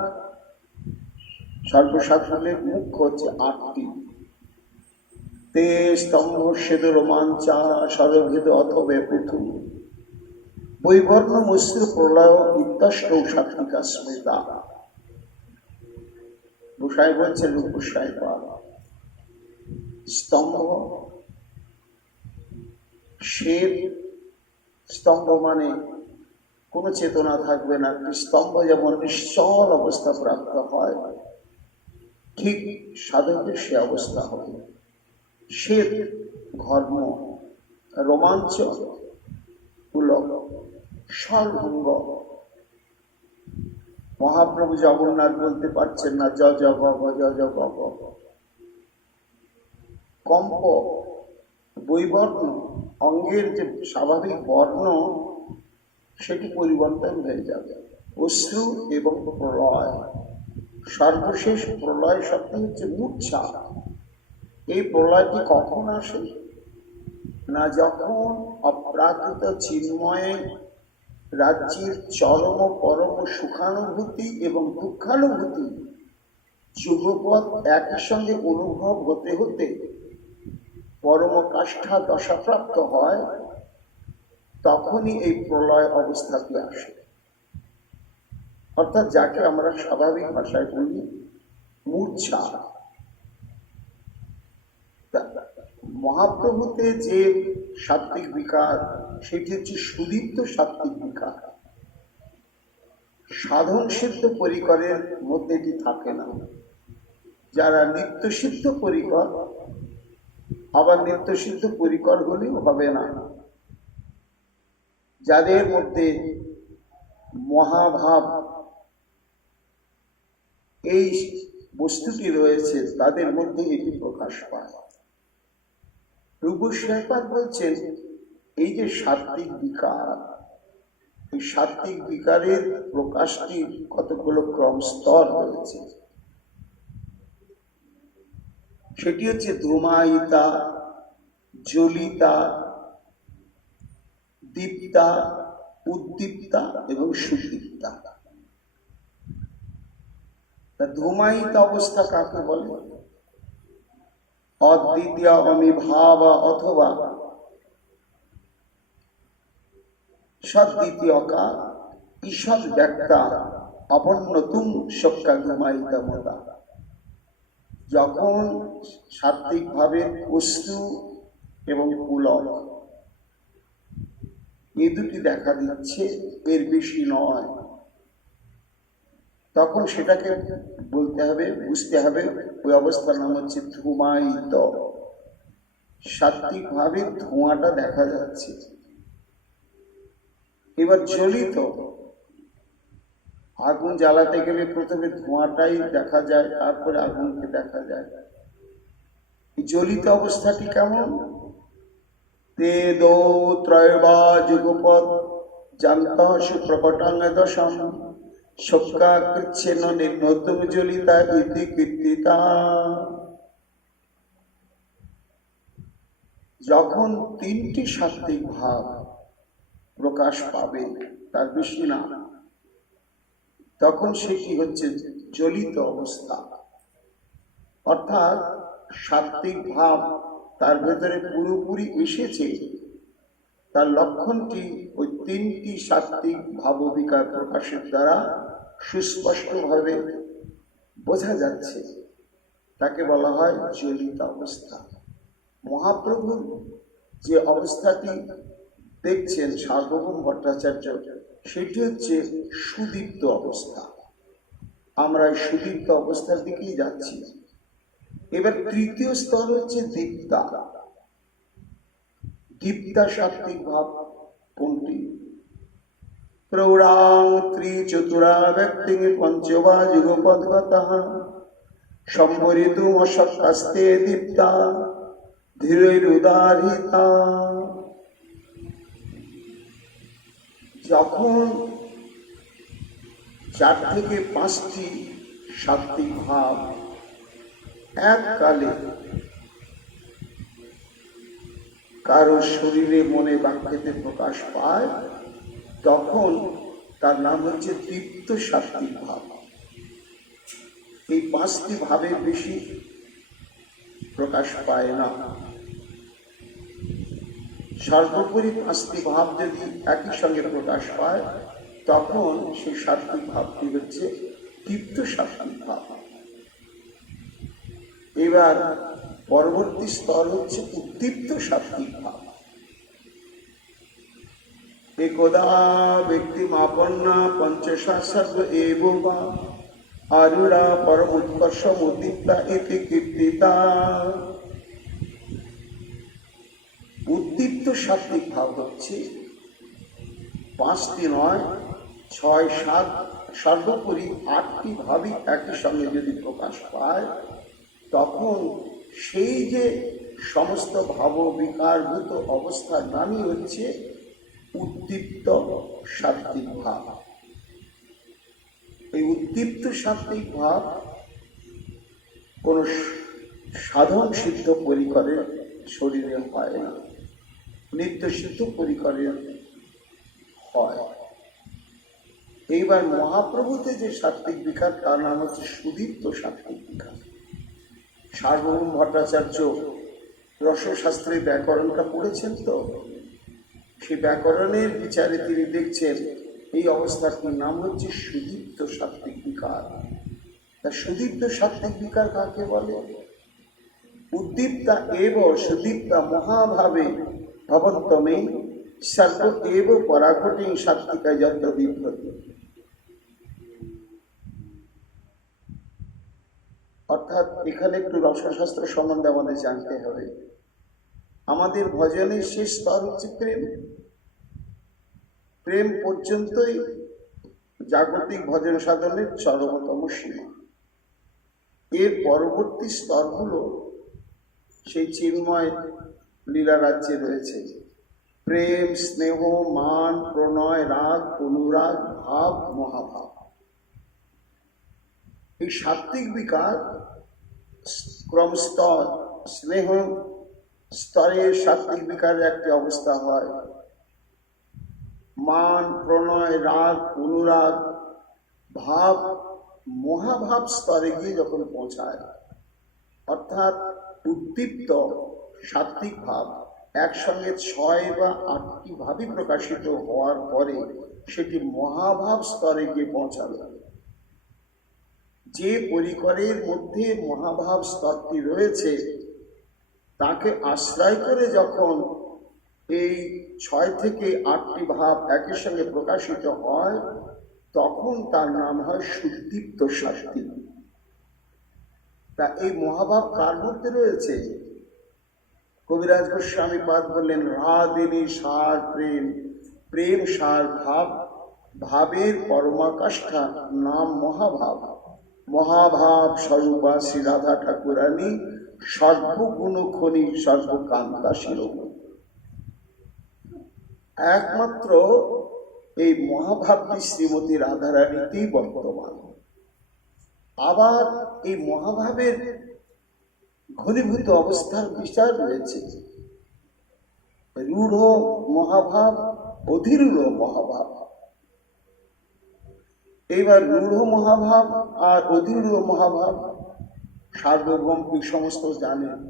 সর্বসাধারণের মুখ্য হচ্ছে 8টি। তে স্তম্ভ সেদ রোমাঞ্চা সরভেদ অথবে প্রথম বৈবর্ণ মস্ত্র প্রলয় ইত্যাষ্ট সাত্ত্বিকা স্মৃতা। গোসাই বলছেন গোসাই পাদ, স্তম্ভ শ্বেত, স্তম্ভ মানে কোনো চেতনা থাকবে না। স্তম্ভ যেমন নিশ্চল অবস্থা প্রাপ্ত হয়, ঠিক সাধকের সে অবস্থা হবে। শ্বেত ঘর্ম, রোমাঞ্চ, পুলক, সর্বঙ্গ। মহাপ্রভু জগন্নাথ বলতে পারছেন না জ জ গ গ জ জ গ গ। কম্প, বৈবর্ণ, অঙ্গের যে স্বাভাবিক বর্ণ সেটি পরিবর্তন হয়ে যাবে। অশ্রু এবং প্রলয়, সর্বশেষ প্রলয় শব্দ হচ্ছে মূর্ছা। এই প্রলয়টি কখন আসে না, যখন অপ্রাকৃত চিন্ময়ে রাজ্যের চরম পরম সুখানুভূতি এবং দুঃখানুভূতি যুগপৎ একই সঙ্গে অনুভব হতে হতে পরম কাষ্ঠা দশাপ্রাপ্ত হয়, তখনই এই প্রলয় অবস্থাতে আসে। অর্থাৎ যাকে আমরা স্বাভাবিক ভাষায় বলি মূর্ছা। মহাপ্রভুতে যে সাত্ত্বিক বিকার সেটি হচ্ছে সুদীপ্ত সাত্ত্বিক বিকার। সাধন সিদ্ধ পরিকরের মধ্যে এটি থাকে না। যারা নিত্য সিদ্ধ পরিকর, আবার নিত্য সিদ্ধ পরিকর হলেও হবে না, যাদের মধ্যে মহাভাব এই বস্তুটি রয়েছে, তাদের মধ্যে এটি প্রকাশ পায়। রূপসাইপাদ বলছেন, এই যে সাত্ত্বিক বিকার, এই সাত্ত্বিক বিকারের প্রকাশটির কতগুলো ক্রম স্তর রয়েছে। সেটি হচ্ছে ধূমায়িতা, জ্বলিতা, দীপ্তা, উদ্দীপ্তা এবং সুদীপ্তা। ধূমায়িত অবস্থা কাকে বলে? অদ্বিতীয় অমিভাব অথবা সদ্বিতীয়কা ঈষৎ ব্যক্তা অবন্নতুম শক্কা ধূমায়িতা মতা। যখন সাত্ত্বিক ভাবে অশ্রু এবং পুলক এই দুটি দেখা দিচ্ছে, এর বেশি নয়, তখন সেটাকে বলতে হবে, বুঝতে হবে, ওই অবস্থার নাম হচ্ছে ধূমায়িত। সাত্ত্বিক ভাবে ধোঁয়াটা দেখা যাচ্ছে। এবার জ্বলিত, আগুন জ্বালাতে গেলে প্রথমে ধোঁয়াটাই দেখা যায়, তারপরে আগুনকে দেখা যায়। জ্বলিত অবস্থাটি কেমন? তে দৌ ত্রয়বা যুগপৎ জান্তঃ সুপ্রকটাঙ্গ দশম শোকাকৃচ্ছেন নির্মোদ্যম জ্বলিতা ইতি কীর্তিতা। যখন তিনটি সাত্ত্বিক ভাব প্রকাশ পাবে, তার বেশি না, তখন সেটি হচ্ছে জ্বলিত অবস্থা। অর্থাৎ সাত্ত্বিক ভাব তার ভেতরে পুরোপুরি এসেছে, তার লক্ষণটি ওই তিনটি সাত্ত্বিক ভাববিকার প্রকাশের দ্বারা সুস্পষ্টভাবে বোঝা যাচ্ছে। তাকে বলা হয় জ্বলিত অবস্থা। মহাপ্রভু যে অবস্থাটি দেখছেন সার্বভৌম ভট্টাচার্য, সেটি হচ্ছে সুদীপ্ত অবস্থা। আমরা এই সুদীপ্ত অবস্থার দিকেই যাচ্ছি। এবার তৃতীয় স্তর হচ্ছে দীপ্তা। দীপ্তা সাত্ত্বিক ভাব কোনটি? প্রৌঢ়াং ত্রিচতুরা ব্যক্তি পঞ্চবা যুগপদ্গতঃ সম্বরিতুম অশক্তাস্তে দীপ্তা ধীরৈরুদারিতা। যখন 4 থেকে 5টি সাত্ত্বিক ভাব এককালে কারো শরীরে মনে বাক্যেতে প্রকাশ পায়, তখন তার নাম হচ্ছে দীপ্ত সাত্ত্বিক ভাব। এই 5টি ভাবের বেশি প্রকাশ পায় না। সর্বোপরি 5টি ভাব যদি একই সঙ্গে প্রকাশ পায়, তখন সেই সাত্ত্বিক ভাবটি হচ্ছে দীপ্ত সাত্ত্বিক ভাব। এবার পরবর্তী স্তর হচ্ছে উদ্দীপ্ত সাত্ত্বিক ভাব। একদা ব্যক্তি মাপন্না পঞ্চশাস্ত্র এব বা আরুড়া পরম উৎকর্ষম উদ্দীপ্তা ইতি কীর্তিতা। উদ্দীপ্ত সাত্ত্বিক ভাব হচ্ছে 5টি নয়, 6, 7, সর্বোপরি 8টি ভাবই একই সঙ্গে যদি প্রকাশ পায়, তখন সেই যে সমস্ত ভাব বিকারভূত অবস্থার নামই হচ্ছে উদ্দীপ্ত সাত্ত্বিক ভাব। এই উদ্দীপ্ত সাত্ত্বিক ভাব কোন সাধন সিদ্ধ পরিকরে শরীরে হয় না, নিত্য সিদ্ধ পরিকরে হয়। এইবার মহাপ্রভুতে যে সাত্ত্বিক বিকার, তার নাম হচ্ছে সুদীপ্ত সাত্ত্বিক বিকার। সার্বভৌম ভট্টাচার্য রসশাস্ত্রে ব্যাকরণটা পড়েছেন, তো সেই ব্যাকরণের বিচারে তিনি দেখছেন এই অবস্থাটির নাম হচ্ছে সুদীপ্ত সাত্ত্বিক বিকার। তা সুদীপ্ত সাত্ত্বিক বিকার কাকে বলে? উদ্দীপ্তা এব সুদীপ্তা মহাভাবে ভবন্তমে সর্ব এব পরাঘটে সাত্ত্বিকা যত বিভ্রতি। অর্থাৎ এখানে একটু রসশাস্ত্র সম্বন্ধে আমাদের জানতে হবে। আমাদের ভজনের শেষ স্তর হচ্ছে প্রেম। প্রেম পর্যন্তই জাগতিক ভজন সাধনের চরমতম সীমা। এর পরবর্তী স্তরগুলো সেই চিন্ময় লীলা রাজ্যে রয়েছে। প্রেম, স্নেহ, মান, প্রণয়, রাগ, অনুরাগ, ভাব, মহাভাব। এই সাত্ত্বিক বিকার ক্রমস্তর। স্নেহ স্তরে সাত্ত্বিক বিকারের একটি অবস্থা হয়। মান, প্রণয়, রাগ, অনুরাগ, ভাব, মহাভাব স্তরে গিয়ে যখন পৌঁছায়, অর্থাৎ উদ্দীপ্ত সাত্ত্বিক ভাব একসঙ্গে 6 বা 8টি ভাবই প্রকাশিত হওয়ার পরে সেটি মহাভাব স্তরে গিয়ে পৌঁছাবে। যে পরিকরের মধ্যে মহাভাব স্তরটি রয়েছে, তাকে আশ্রয় করে যখন এই 6 থেকে 8টি ভাব একই সঙ্গে প্রকাশিত হয়, তখন তার নাম হয় সুদীপ্ত সাত্ত্বিক। তা এই মহাভাব কার মধ্যে রয়েছে? কবিরাজ গোস্বামী পাদ বললেন, রাধিনী সার প্রেম, প্রেম সার ভাব, ভাবের পরমাকাষ্ঠা নাম মহাভাব। মহাভাব স্বরূপা শ্রী রাধা ঠাকুরানী সর্বগুণ খনি সর্বকান্তা শিরোমণি। একমাত্র এই মহাভাবটি শ্রীমতী রাধারানীতেই বর্তমান। আবার এই মহাভাবের ঘনীভূত অবস্থার বিচার রয়েছে। রূঢ় মহাভাব, অধিরূঢ় মহাভাব। এইবার রূঢ় মহাভাব আর অধিরূঢ় মহাভাব সার্বভৌম এই সমস্ত জানেন,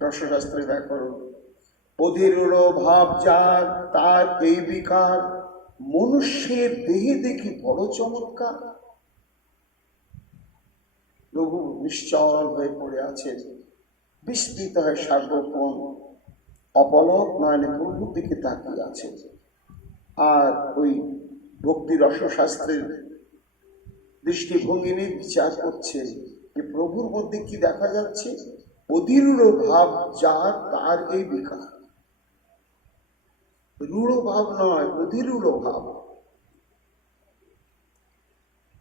রসশাস্ত্রের ব্যাকরণ। অধিরূঢ় ভাব যার, তার এই বিকার মনুষ্যের দেহে দেখি বড় চমৎকার। প্রভু নিশ্চল হয়ে পড়ে আছেন, বিস্মিত হয়ে সার্বভৌম অপলক নয়নে প্রভুর দিকে তাকিয়ে আছে। আর ওই ভক্তি রসশাস্ত্রের দৃষ্টিভঙ্গি নিয়ে বিচার করছেন যে প্রভুর মধ্যে কি দেখা যাচ্ছে? অধিরূঢ় ভাব যার, তার এই বিকার। রূঢ় ভাব নয়, অধিরূঢ় ভাব।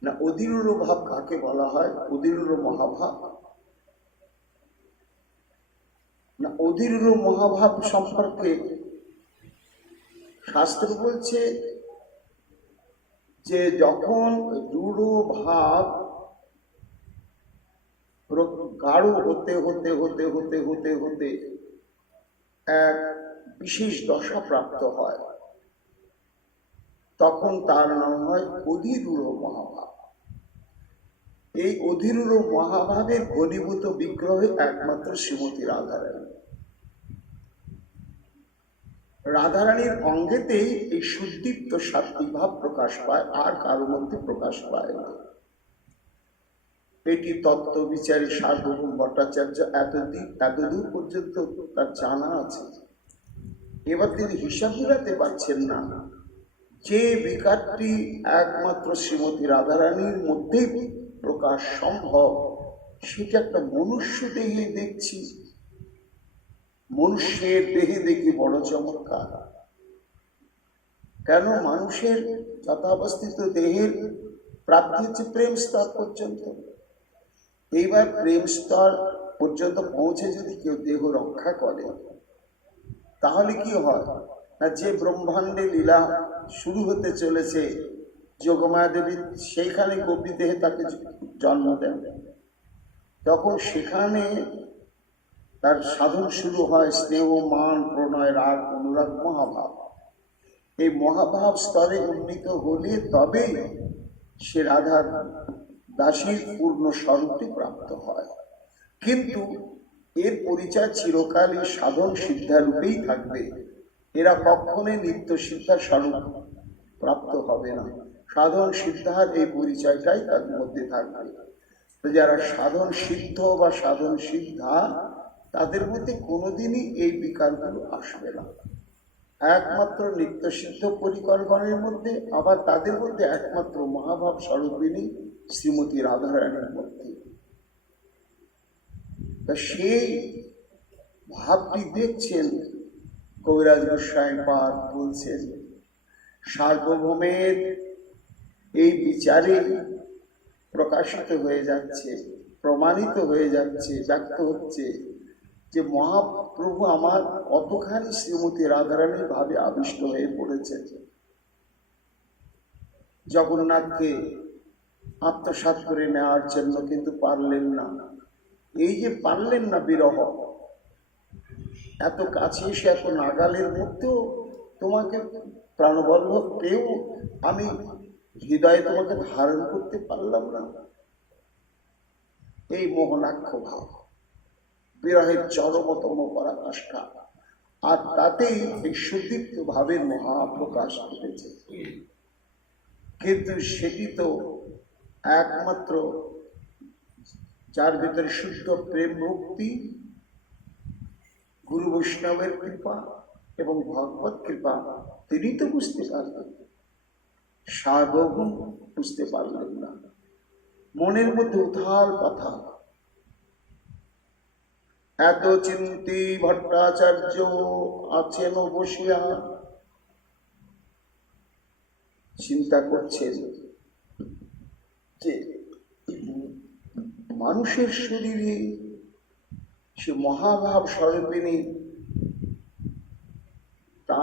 না, অধিরূঢ় ভাব কাকে বলা হয়? অধিরূঢ় মহাভাব না। অধিরূঢ় মহাভাব সম্পর্কে শাস্ত্র বলছে যে যখন রূঢ় ভাব গাঢ় হতে হতে হতে হতে হতে হতে এক বিশেষ দশা প্রাপ্ত হয়, তখন তার নাম হয় অধিরূঢ় মহাভাব। এই অধিরূঢ় মহাভাবের ঘনীভূত বিগ্রহে একমাত্র শ্রীমতী রাধারানী। রাধারানীর অঙ্গেতেই এই সুদীপ্ত সাত্বিক ভাব প্রকাশ পায়, আর কারোর মধ্যে প্রকাশ পায় না। এটি তত্ত্ব বিচারী সার্বভৌম ভট্টাচার্য এতদূর পর্যন্ত তার জানা আছে। এবার তিনি হিসাব মিলাতে পারছেন না যে বিকারটি একমাত্র শ্রীমতী রাধারানীর মধ্যেই প্রকাশ সম্ভব, সেটা একটা মনুষ্য দেহে দেখছি। মনুষ্যের দেহে দেখি বড় চমৎকার। কেন? মানুষের যথাবস্থিত দেহের প্রাপ্তি হচ্ছে প্রেম স্তর পর্যন্ত। এইবার প্রেম স্তর পর্যন্ত পৌঁছে যদি কেউ দেহ রক্ষা করে, তাহলে কি হয় না, যে ব্রহ্মাণ্ডে লীলা শুরু হতে চলেছে যোগমায়া দেবী, সেইখানে গোপী দেহে তাকে জন্ম দেন। তখন সেখানে তার সাধন শুরু হয় স্নেহ, মান, প্রণয়, রাগ, অনুরাগ, মহাভাব। এই মহাভাব স্তরে উন্নীত হলে তবেই সে রাধার দাসীর পূর্ণ স্বরূপটি প্রাপ্ত হয়। কিন্তু এর পরিচয় চিরকালই সাধন সিদ্ধারূপেই থাকবে। এরা কখনোই নিত্য সিদ্ধার স্বরূপ প্রাপ্ত হবে না। সাধন সিদ্ধার এই পরিচয়টাই তাদের মধ্যে থাকবে। তো যারা সাধন সিদ্ধ বা সাধন সিদ্ধা, তাদের মধ্যে কোনোদিনই এই বিকারগুলো আসবে না। একমাত্র নিত্য সিদ্ধ পরিকরগণের মধ্যে, আবার তাদের মধ্যে একমাত্র মহাভাব স্বরূপিণী শ্রীমতী রাধারানীর মধ্যে। তা সেই ভাবটি দেখছেন কবিরাজ গোস্বামী পাদ বলছেন, সার্বভৌমের এই বিচারে প্রকাশিত হয়ে যাচ্ছে, প্রমাণিত হয়ে যাচ্ছে, ব্যক্ত হচ্ছে যে মহাপ্রভু আমার কতখানি শ্রীমতী রাধারানীর ভাবে আবিষ্ট হয়ে পড়েছে। জগন্নাথকে আত্মসাৎ করে নেওয়ার জন্য কিন্তু পারলেন না। এই যে পারলেন না, বিরহ, এত কাছে এসে এত নাগালের মধ্যেও তোমাকে প্রাণবল্লভ পেয়েও আমি হৃদয়ে তোমাকে ধারণ করতে পারলাম না। এই মোহনাক্ষ ভাব, বিরহের চরমতম পরাকাষ্ঠা, আর তাতেই এই সুদীপ্ত ভাবের মহাপ্রকাশ ঘটেছে। কিন্তু সেটি তো একমাত্র যার ভিতরে শুদ্ধ প্রেম ভক্তি, গুরু বৈষ্ণবের কৃপা এবং ভগবত কৃপা, তিনি তো বুঝতে পারলেন। সার্বভৌম বুঝতে পারলেন না। মনের মধ্যে উথাল পাথাল। এত চিন্তি ভট্টাচার্য আছেন বসিয়া, চিন্তা করছেন যে মানুষের শরীরে সে মহাভাব স্বরূপিণী,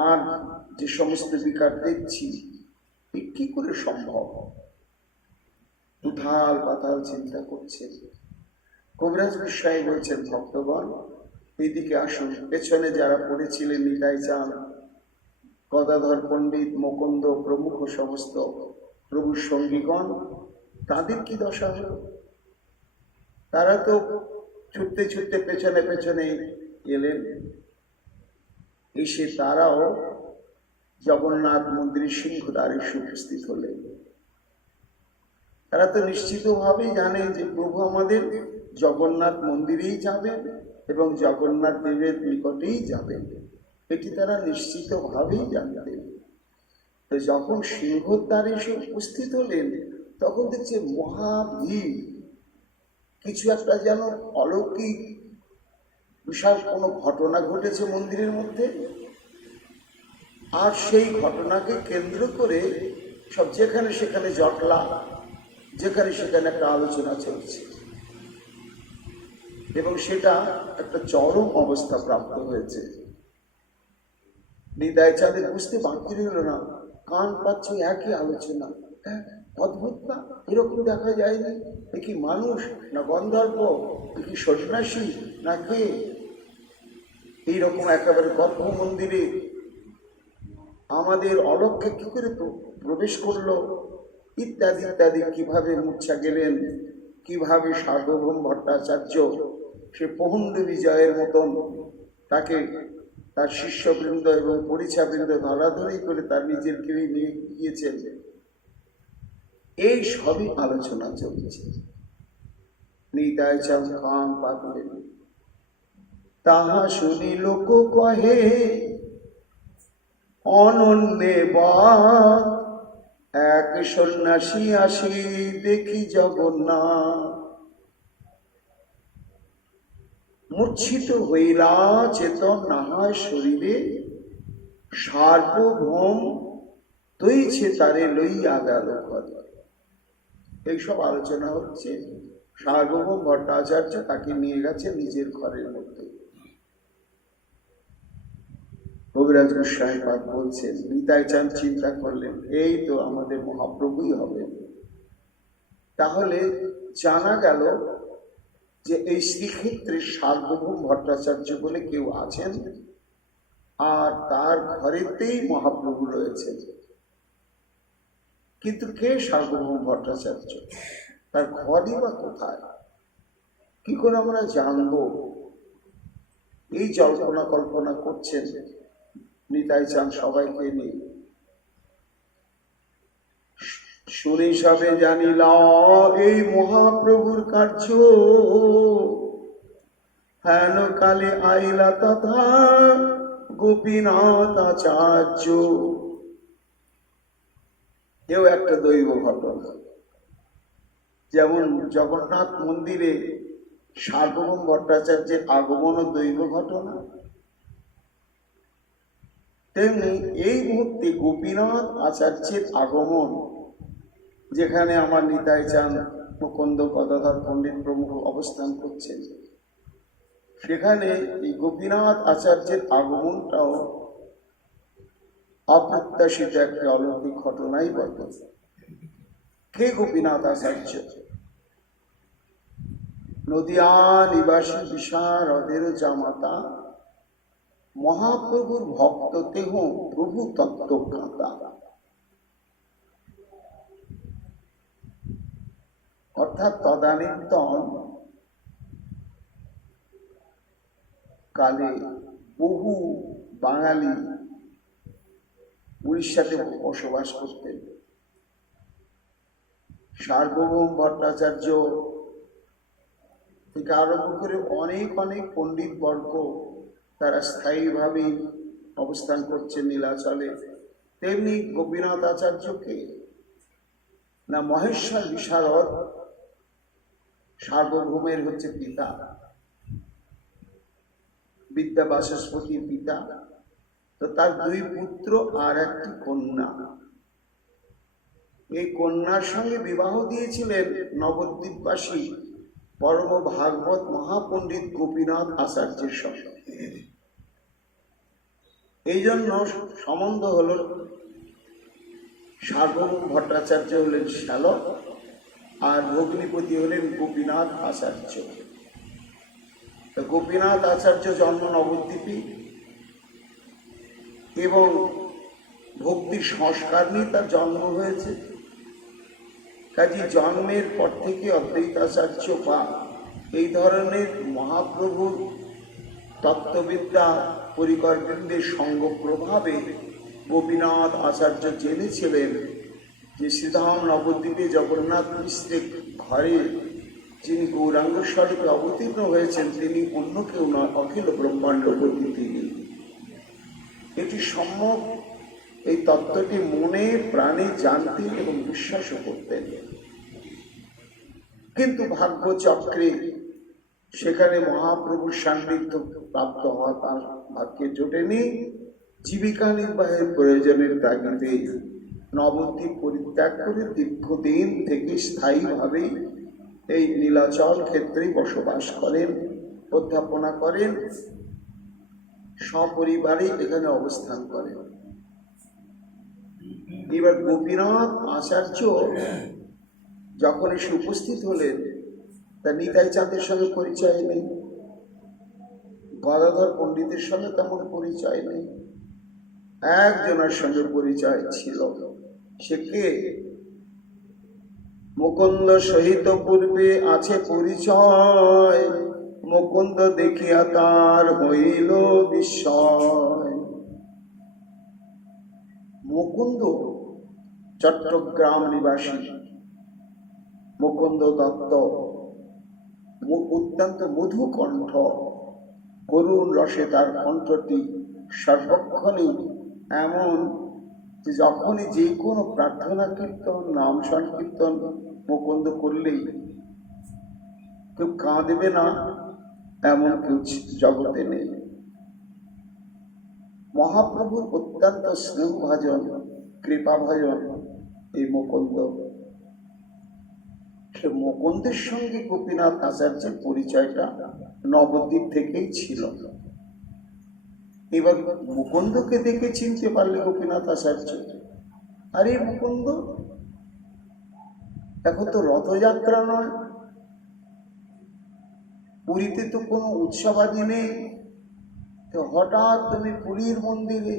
আর যে সমস্ত বিকার দেখছি এ কি করে সম্ভব? উথাল পাতাল চিন্তা করছে। কবিরাজ গোস্বামী বলছেন, ভক্তগণ এইদিকে আসুন। পেছনে যারা পড়েছিলেন নিতাই চাঁদ, গদাধর পণ্ডিত, মুকুন্দ প্রমুখ সমস্ত প্রভুর সঙ্গীগণ, তাদের কি দশা হলো? তারা তো ছুটতে ছুটতে পেছনে পেছনে এলেন। এসে তারাও জগন্নাথ মন্দিরের সিংহদ্বারে উপস্থিত হলেন। তারা তো নিশ্চিতভাবেই জানে যে প্রভু আমাদের জগন্নাথ মন্দিরেই যাবেন এবং জগন্নাথ দেবের নিকটেই যাবেন, এটি তারা নিশ্চিতভাবেই জানতেন। তো যখন সিংহদ্বারে এসে উপস্থিত হলেন, তখন দেখছে মহাভিড়। কিছু একটা যেন অলৌকিক বিশাল কোনো ঘটনা ঘটেছে মন্দিরের মধ্যে, আর সেই ঘটনাকে কেন্দ্র করে সব যেখানে সেখানে জটলা, যেখানে সেখানে একটা আলোচনা চলছে এবং সেটা একটা চরম অবস্থা প্রাপ্ত হয়েছে। নিতাই চাঁদের বুঝতে বাকি রইল না, কান পাচ্ছে একই আলোচনা। অদ্ভুত না, এরকম দেখা যায়নি। এ কি মানুষ না গন্ধর্ব, এ কি সন্ন্যাসী না কে? এইরকম একেবারে গর্ভ মন্দিরে আমাদের অলক্ষ্যে কি করে প্রবেশ করলো, ইত্যাদি ইত্যাদি। কিভাবে মূর্ছা গেলেন, কিভাবে সার্বভৌম ভট্টাচার্য সে প্রহণ্ড বিজয়ের মতন তাকে তার শিষ্যবৃন্দ এবং পরিচাবৃন্দ ধরাধরি করে তার নিজের কেউ নিয়ে গিয়েছেন, এই সবই আলোচনা চলছে। নিতাই চাঁদ কান পাতলেন। তাহা শুনি লোক কহে অনন্যে বাদ, এক সন্ন্যাসী আসি দেখি জগন্নাথ। মূর্ছিত হইলা চেতন নাহায় শরীরে, সার্বভৌম তৈছে তারে লইয়া গেল ঘরে। এইসব আলোচনা হচ্ছে। সার্বভৌম ভট্টাচার্য তাকে নিয়ে গেছে নিজের ঘরের মধ্যে। কবিরাজ গোস্বামী পাদ বলছেন, নিতাই চাঁদ চিন্তা করলেন, এই তো আমাদের মহাপ্রভুই হবে। তাহলে জানা গেল যে এই শ্রীক্ষেত্রে সার্বভৌম ভট্টাচার্য বলে কেউ আছেন, আর তার ঘরেতেই মহাপ্রভু রয়েছেন। কিন্তু কে সার্বভৌম ভট্টাচার্য? তার ঘরই বা কোথায়? কি করে আমরা জানবো? এই জল্পনা কল্পনা করছেন নিতাই চাঁদ সবাইকে নিয়ে। শুনি সবে জানিলা এই মহাপ্রভুর কার্য, হেন কালে আইলা তথা গোপীনাথ আচার্য। এও একটা দৈব ঘটনা। যেমন জগন্নাথ মন্দিরে সার্বভৌম ভট্টাচার্যের আগমনও দৈব ঘটনা, তেমনি এই মুহূর্তে গোপীনাথ আচার্যের আগমন, যেখানে আমার নিতাই চাঁদ, মুকুন্দ, গদাধর পণ্ডিত প্রমুখ অবস্থান করছেন, সেখানে এই গোপীনাথ আচার্যের আগমনটাও অপ্রত্যাশিত একটি অলৌকিক ঘটনাই বটে। কে গোপীনাথ আচার্য? নদিয়া নিবাসী বিশারদের জামাতা, মহাপ্রভুর ভক্ত তেহ প্রভু তত্ত্বজ্ঞাতা। অর্থাৎ তদানীন্তন কালে বহু বাঙালি উড়িষ্যাতে বসবাস করতেন। সার্বভৌম ভট্টাচার্য থেকে আরম্ভ করে অনেক অনেক পণ্ডিত বর্গ তারা স্থায়ীভাবে অবস্থান করছে নীলাচলে। তেমনি গোপীনাথ আচার্যকে না মহেশ্বর বিশারদ সার্বভৌমের হচ্ছে পিতা, বিদ্যা বাচস্পতির পিতা। তো তার দুই পুত্র আর একটি কন্যা। এই কন্যার সঙ্গে বিবাহ দিয়েছিলেন নবদ্বীপবাসী পরম ভাগবত মহাপণ্ডিত গোপীনাথ আচার্যের সঙ্গে। এই জন্য সম্বন্ধ হল, সার্বভৌম ভট্টাচার্য হলেন শ্যালক আর ভগ্নিপতি হলেন গোপীনাথ আচার্য। গোপীনাথ আচার্য জন্ম নবদ্বীপে এবং ভক্তির সংস্কার নিয়ে তার জন্ম হয়েছে। কাজে জন্মের পর থেকে অদ্বৈতাচার্য বা এই ধরনের মহাপ্রভুর তত্ত্ববিদ্যা পরিকরবৃন্দের সঙ্গ প্রভাবে গোপীনাথ আচার্য জেনেছিলেন যে শ্রীধাম নবদ্বীপে জগন্নাথ মিশ্রের ঘরে যিনি গৌরাঙ্গ স্বরূপে অবতীর্ণ হয়েছেন তিনি অন্য কেউ নয়, অখিল ব্রহ্মাণ্ডপতি তিনি। এটি সম্যক এই তত্ত্বটি মনে প্রাণে জানতেন এবং বিশ্বাসও করতেন। কিন্তু ভাগ্যচক্রে সেখানে মহাপ্রভুর সান্নিধ্য প্রাপ্ত হওয়া তার ভাগ্যে জোটেনি। জীবিকা নির্বাহের প্রয়োজনের তাগিদে নবদ্বীপ পরিত্যাগ করে দীর্ঘদিন থেকে স্থায়ীভাবে এই নীলাচল ক্ষেত্রেই বসবাস করেন, অধ্যাপনা করেন, সপরিবারে এখানে অবস্থান করেন। এবার গোপীনাথ আচার্য যখন এসে উপস্থিত হলেন, তা নিতাই চাঁদের সঙ্গে পরিচয় নেই, গদাধর পণ্ডিতের সঙ্গে তেমন পরিচয় নেই, একজনের সঙ্গে পরিচয় ছিল। সে কে? মুকুন্দ সহিত পূর্বে আছে পরিচয়, মুকুন্দ দেখিয়া তার হইল বিস্ময়। মুকুন্দ চট্টগ্রাম নিবাসী মুকুন্দ দত্ত, অত্যন্ত মধু কণ্ঠ, করুণ রসে তার কণ্ঠটি সর্বক্ষণই এমন যে যখনই যে কোনো প্রার্থনা কীর্তন নাম সংকীর্তন মুকুন্দ করলেই কেউ কাঁদবে না এমন কেউ জগতে নেই। মহাপ্রভুর অত্যন্ত স্নেহভাজন কৃপাভাজন এই মুকুন্দ। সে মুকুন্দের সঙ্গে গোপীনাথ আচার্যের পরিচয়টা নবদ্বীপ থেকেই ছিল। এবার মুকুন্দকে দেখে চিনতে পারলে গোপীনাথ আচার্য, আরে মুকুন্দ, এখন তো রথযাত্রা নয়, পুরীতে তো কোনো উৎসবাদি নেই, তো হঠাৎ তুমি পুরীর মন্দিরে,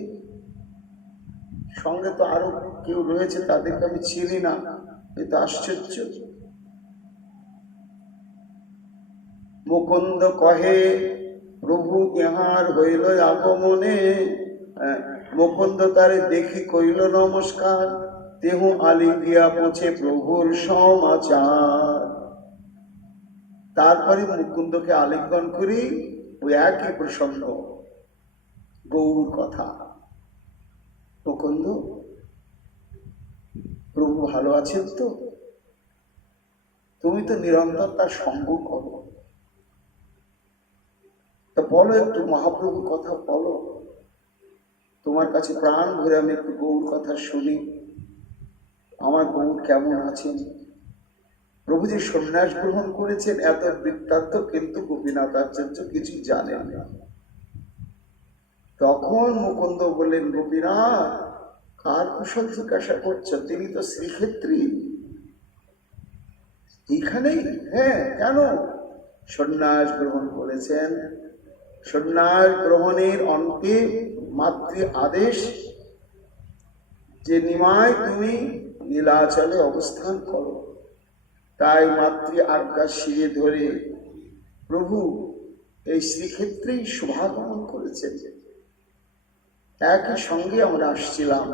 সঙ্গে তো আরো কেউ রয়েছে তাদেরকে আমি চিনি না, এ তো আশ্চর্য। মুকুন্দ কহে প্রভু ইহার হইল আগমনে, মুকুন্দ তারে দেখি কইল নমস্কার, তেহু আলিঙ্গিয়া পৌঁছে প্রভুর সমাচার। তারপরে মুকুন্দকে আলিঙ্গন করি ওই একই প্রসঙ্গ, গৌর কথা। মুকুন্দ, প্রভু ভালো আছেন তো? তুমি তো নিরন্তর তার সঙ্গ করো, তা বলো একটু মহাপ্রভুর কথা বলো, তোমার কাছে প্রাণ ভরে আমি একটু গৌর কথা শুনি, আমার গৌর কেমন আছেন। প্রভু যে সন্ন্যাস গ্রহণ করেছেন এত বৃত্তান্ত কিন্তু গোপীনাথ আচার্য কিছু জানেন না। তখন মুকুন্দ বললেন, গোপীনাথ কার কুশল জিজ্ঞাসা করছো? তিনি তো শ্রীক্ষেত্রী, এখানেই। হ্যাঁ, কেন? সন্ন্যাস গ্রহণ করেছেন। সন্ন্যাস গ্রহণের অন্তে মাতৃ আদেশ যে নিমায় তুমি নীলাচলে অবস্থান করো, তাই মাতৃ আজ্ঞা শিরে ধরে প্রভু এই শ্রীক্ষেত্রেই শুভাগমন করেছেন। একই সঙ্গে আমরা আসছিলাম,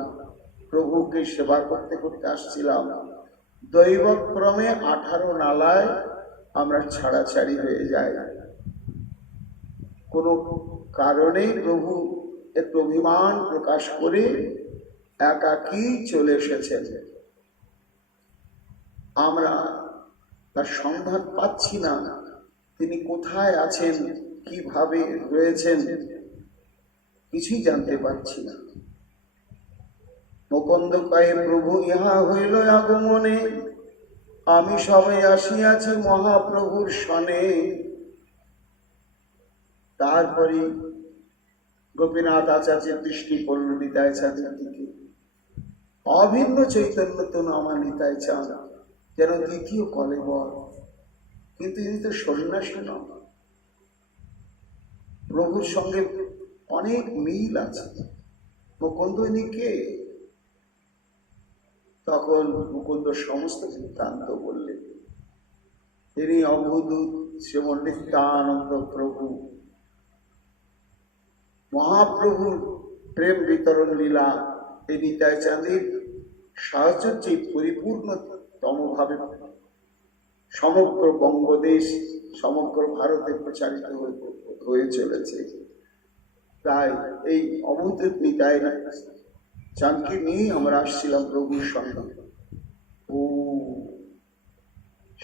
প্রভুকে সেবা করতে করতে আসছিলাম। দৈবক্রমে 18 নালায় আমরা ছাড়াছাড়ি হয়ে যাই। কোনো কারণে প্রভু একটু অভিমান প্রকাশ করে একাকী চলে এসেছেন। আমরা তার সন্ধান পাচ্ছি না, তিনি কোথায় আছেন, কিভাবে রয়েছেন, কিছুই জানতে পারছি না। মুকুন্দ কহে প্রভু ইহা হইল আগমনে, আমি সবাই আসিয়াছি মহাপ্রভুর সনে। তারপরে গোপীনাথ আচার্যের দৃষ্টি পড়ল নিতাই চাঁদের দিকে। অভিন্ন চৈতন্য তো আমার নিতাই চাঁদ যেন দ্বিতীয় কলেবর, কিন্তু ইনি তো সন্ন্যাসী নন। প্রভুর সঙ্গে অনেক মিল আছে। মুকুন্দ ইনি কে? তখন মুকুন্দ সমস্ত বৃত্তান্ত বললেন। তিনি অবধূত শ্রীমন নিত্যানন্দ প্রভু, মহাপ্রভুর প্রেম বিতরণ লীলা এই নিতাই চাঁদের সাহচর্যে পরিপূর্ণতম ভাবে সমগ্র বঙ্গদেশ, সমগ্র ভারতে প্রচারিত হয়ে চলেছে। তাই এই অবধূত নিতাই চাঁদকে নিয়ে আমরা আসছিলাম প্রভুর সঙ্গে। ও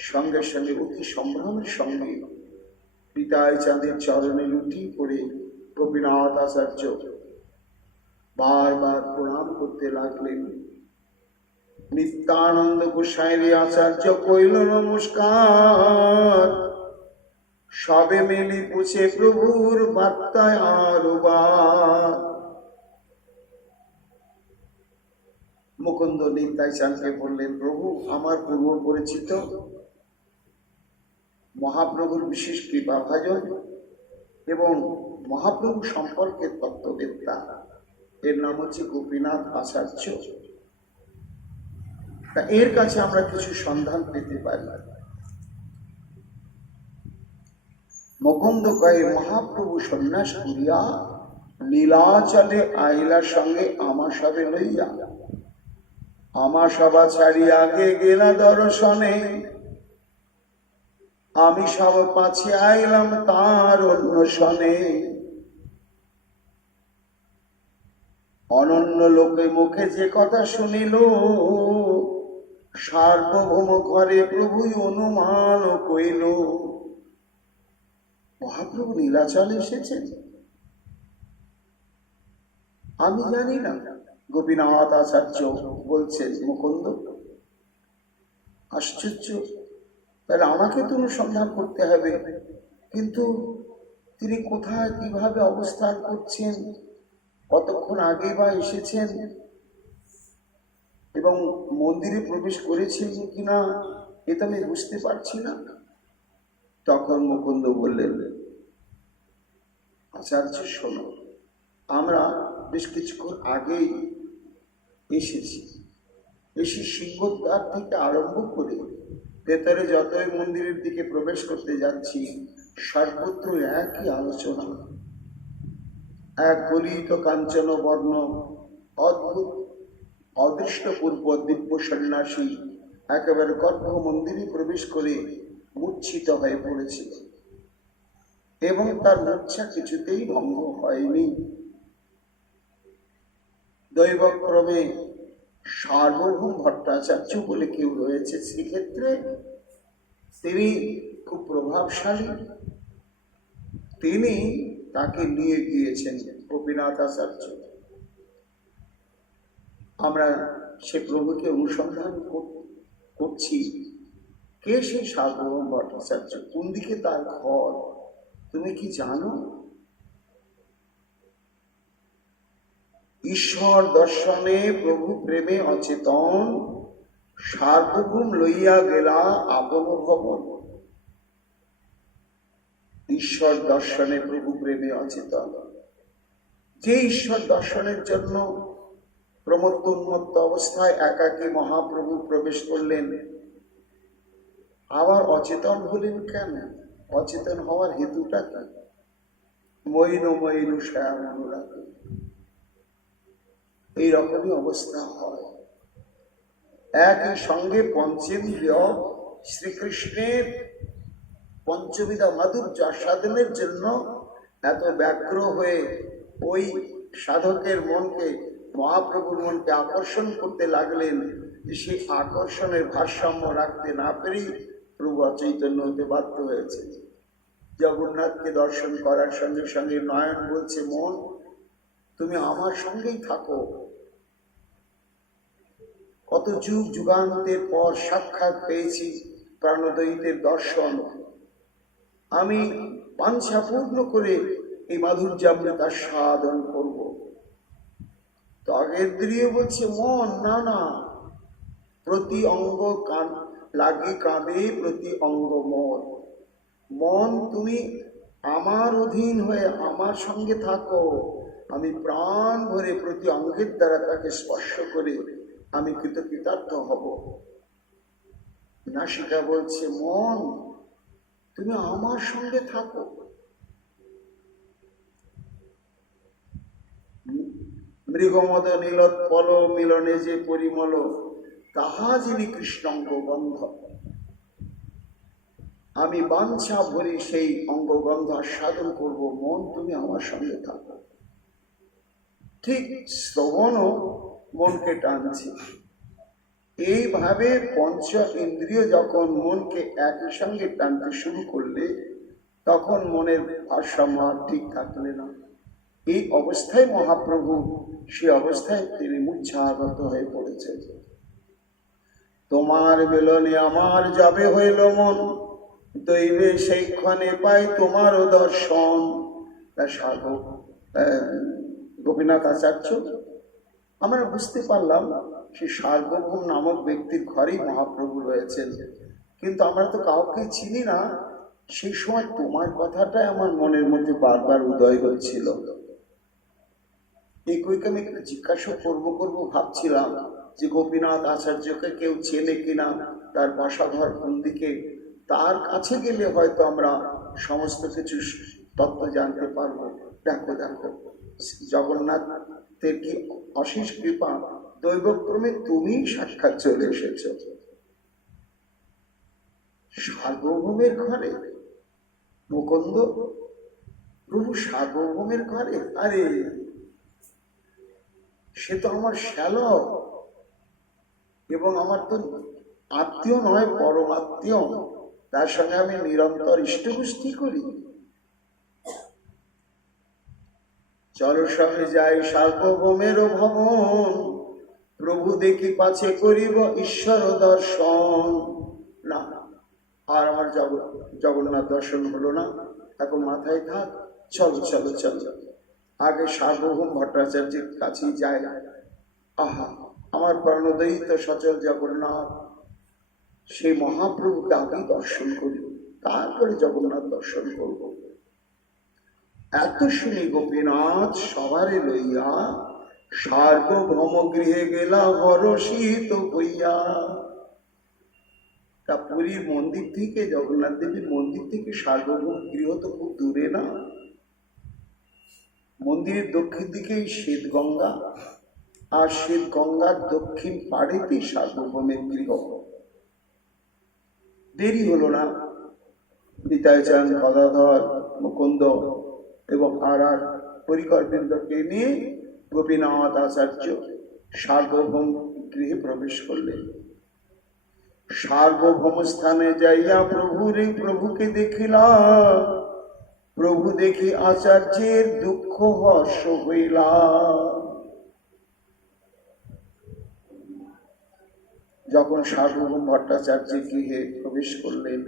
সঙ্গে সঙ্গে অতি সম্ভ্রমের সঙ্গে নিতাই চাঁদের চরণে লুটি পড়ে গোপীনাথ আচার্য বারবার প্রণাম করতে লাগলেন। নিত্যানন্দ গোসাইরে আচার্য কইল নমস্কার, সবে মিলি পুছে প্রভুর বার্তায় আরবার। মুকুন্দ নিতাই চাঁদকে বললেন, প্রভু আমার পূর্ব পরিচিত মহাপ্রভুর বিশেষ কৃপাভাজন এবং মহাপ্রভু সম্পর্কে তত্ত্ববেত্তা, এর নাম হচ্ছে গোপীনাথ আচার্য। তা এর কাছে আমরা কিছু সন্ধান পেতে পারি। মুকুন্দ কয়ে, মহাপ্রভু সন্ন্যাস করিয়া নীলাচলে আইলার সঙ্গে আমার সবে লইয়া, আমার সভা ছাড়িয়া আগে গেলা দর্শনে, আমি সব পাছে আইলাম তার অন্বেষণে। অনন্য লোকে মুখে যে কথা শুনিল, সার্বভৌম ঘরে প্রভুই অনুমান কইল। মহাপ্রভু নীলাচলে এসেছেন আমি জানি না। গোপীনাথ আচার্য বলছেন, মুকুন্দ আশ্চর্য, তাহলে আমাকে তো অনুসন্ধান করতে হবে, কিন্তু তিনি কোথায় কিভাবে অবস্থান করছেন, কতক্ষণ আগে বা এসেছেন এবং মন্দিরে প্রবেশ করেছেন কিনা এটা আমি বুঝতে পারছি না। তখন মুকুন্দ বললেন, আচার্য শোনো, আমরা বেশ কিছুক্ষণ আগেই এসেছি। এসে সিংহদ্বার থেকে আরম্ভ করে ভেতরে যতই মন্দিরের দিকে প্রবেশ করতে যাচ্ছি, সর্বত্র একই আলোচনা। এক গলিত কাঞ্চন বর্ণ অদ্ভুত অদৃষ্টপূর্ব দিব্য সন্ন্যাসী একেবারে গর্ভ মন্দিরে প্রবেশ করে মূর্ছিত হয়ে পড়েছিল এবং তার মূর্ছা কিছুতেই ভঙ্গ হয়নি। দৈবক্রমে সার্বভৌম ভট্টাচার্য বলে কেউ রয়েছে শ্রীক্ষেত্রে, তিনি খুব প্রভাবশালী, তিনি তাকে নিয়ে গিয়েছেন গোপীনাথ আচার্য। আমরা সে প্রভুকে অনুসন্ধান করছি। কে সেই সার্বভৌম ভট্টাচার্য, কোন দিকে তার ঘর, তুমি কি জানো? ঈশ্বর দর্শনে প্রভু প্রেমে অচেতন, সার্বভৌম লইয়া গেলা আপন ভবন। ঈশ্বর দর্শনে প্রভু প্রেমে অচেতন, যে ঈশ্বর দর্শনের জন্য প্রমত্ত উন্মত্ত অবস্থায় একাকী মহাপ্রভু প্রবেশ করলেন, আবার অচেতন হলেন কেন? অচেতন হওয়ার হেতুটা কি? মইন মইন শ্যাম অনুরাগ, এইরকমই অবস্থা হয়। একই সঙ্গে পঞ্চেন্দ্রিয় শ্রীকৃষ্ণের পঞ্চবিধা মাধুর্য আস্বাদনের জন্য এত ব্যগ্র হয়ে ওই সাধকের মনকে, মহাপ্রভুর মনকে আকর্ষণ করতে লাগলেন, সেই আকর্ষণের ভারসাম্য রাখতে না পেরেই প্রভু অচৈতন্য হতে বাধ্য হয়েছে। জগন্নাথকে দর্শন করার সঙ্গে সঙ্গে নয়ন বলছে, মন তুমি আমার সঙ্গেই থাকো। কত যুগ যুগান্তের পর সাক্ষাৎ পেয়েছি প্রাণদ্বৈতের দর্শন। আমি বাঞ্ছা পূর্ণ করে এই মাধুর্য আমরা তার সাধন করব। ত্বগেন্দ্রিয় বলছে মন না না, প্রতি অঙ্গ লাগে কাঁদে প্রতি অঙ্গ মন। মন তুমি আমার অধীন হয়ে আমার সঙ্গে থাকো, আমি প্রাণ ভরে প্রতি অঙ্গের দ্বারা তাকে স্পর্শ করে আমি কৃতকৃতার্থ হব। নাসিকা বলছে মন তুমি আমার সঙ্গে থাকো। মৃগমদ নীলোৎপল মিলনে যে পরিমল, তাহা যিনি কৃষ্ণাঙ্গ গন্ধ। আমি বাঞ্ছা ভরি সেই অঙ্গগন্ধ আস্বাদন করব, মন তুমি আমার সঙ্গে থাকো। ঠিক শ্রবণও মনকে টানছে। এইভাবে পঞ্চ ইন্দ্রিয় যখন মনকে একই সঙ্গে টানতে শুরু করলে, তখন মনের ভারসাম্য ঠিক থাকলে না। এই অবস্থায় মহাপ্রভু, সে অবস্থায় তিনি মূর্ছাগত হয়ে পড়েছেন। তোমার মিলনে আমার যাবে হইল মন, দৈবে সেইক্ষণে পাই তোমারও দর্শন। গোপীনাথ আচার্য, আমরা বুঝতে পারলাম সে সার্বভৌম নামক ব্যক্তির ঘরেই মহাপ্রভু রয়েছেন, কিন্তু আমরা তো কাউকে চিনি না। সেই সময় তোমার কথাটাই আমার মনের মধ্যে বারবার উদয় হচ্ছিল। এই কইকে আমি একটু জিজ্ঞাসা করবো ভাবছিলাম যে গোপীনাথ আচার্যকে কেউ চেনে কিনা, তার বাসাঘর কোন দিকে। তার কাছে গেলে হয়তো আমরা সমস্ত কিছু তত্ত্ব জানতে পারবো। দেখো দেখো, জগন্নাথের কি অশেষ কৃপা, দৈবক্রমে তুমি সাক্ষাৎ চলে এসেছ সার্বভৌমের ঘরে। মুকুন্দ প্রভু সার্বভৌমের ঘরে, আরে সে তো আমার শ্যালক এবং আমার তো আত্মীয় নয়, পরম আত্মীয়। তার সঙ্গে আমি নিরন্তর ইষ্টপুষ্টি করি। চলো সঙ্গে যাই সার্বভৌমের ভবন, প্রভু দেখি পাছে করিব ঈশ্বর দর্শন। না, আর আমার জগন্নাথ দর্শন হলো না, এখন মাথায় থাক, চলো চলো চলো আগে সার্বভৌম ভট্টাচার্যের কাছেই যায়। আহা, আমার প্রাণোদয়িত সচল জগন্নাথ, সেই মহাপ্রভুকে আগে দর্শন করি, তারপরে জগন্নাথ দর্শন করব। এত শুনি গোপীনাথ সবারে লইয়া, সার্বভৌম গৃহে গেলা হরষিত হইয়া। তা পুরীর মন্দির থেকে, জগন্নাথ দেবীর মন্দির থেকে সার্বভৌম গৃহ তো খুব দূরে না। মন্দিরের দক্ষিণ দিকেই শ্বেত গঙ্গা, আর শ্বেত গঙ্গার দক্ষিণ পাড়েতেই সার্বভৌমের গৃহ। দেরি হলো না, নিতাইচাঁদ, গদাধর, মুকুন্দ এবং আর পরিকরবৃন্দকে নিয়ে গোপীনাথ আচার্য সার্বভৌম গৃহে প্রবেশ করলেন। সার্বভৌম স্থানে যাইয়া প্রভুকে দেখিলা, প্রভু দেখি আচার্যের দুঃখ হর্ষ হইলা। যখন সার্বভৌম ভট্টাচার্যের গৃহে প্রবেশ করলেন,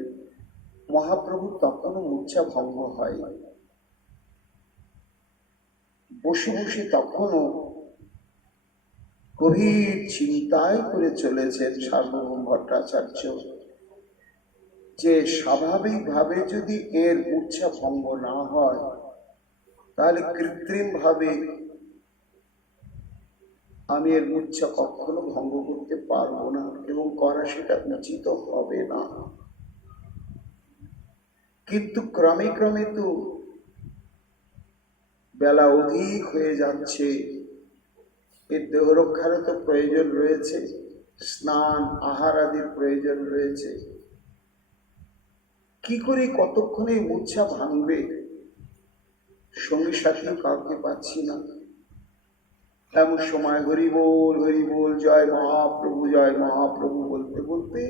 মহাপ্রভু তখনও মূর্ছা ভঙ্গ হয়। বসে বসে তখনও গভীর চিন্তায় করে চলেছেন সার্বভৌম ভট্টাচার্য, যে স্বাভাবিকভাবে যদি এর মূর্ছা ভঙ্গ না হয়, তাহলে কৃত্রিম ভাবে আমি এর মূর্ছা কখনো ভঙ্গ করতে পারবো না, এবং করা সেটা উচিত হবে না। কিন্তু ক্রমে ক্রমে তো বেলা অধিক হয়ে যাচ্ছে, এর দেহ রক্ষারও তো প্রয়োজন রয়েছে, স্নান আহার আদির প্রয়োজন রয়েছে। কি করে কতক্ষণে মূর্ছা ভাঙবে, সঙ্গী সাথী কাউকে পাচ্ছি না। এমন সময় হরি বল জয় মহাপ্রভু বলতে বলতে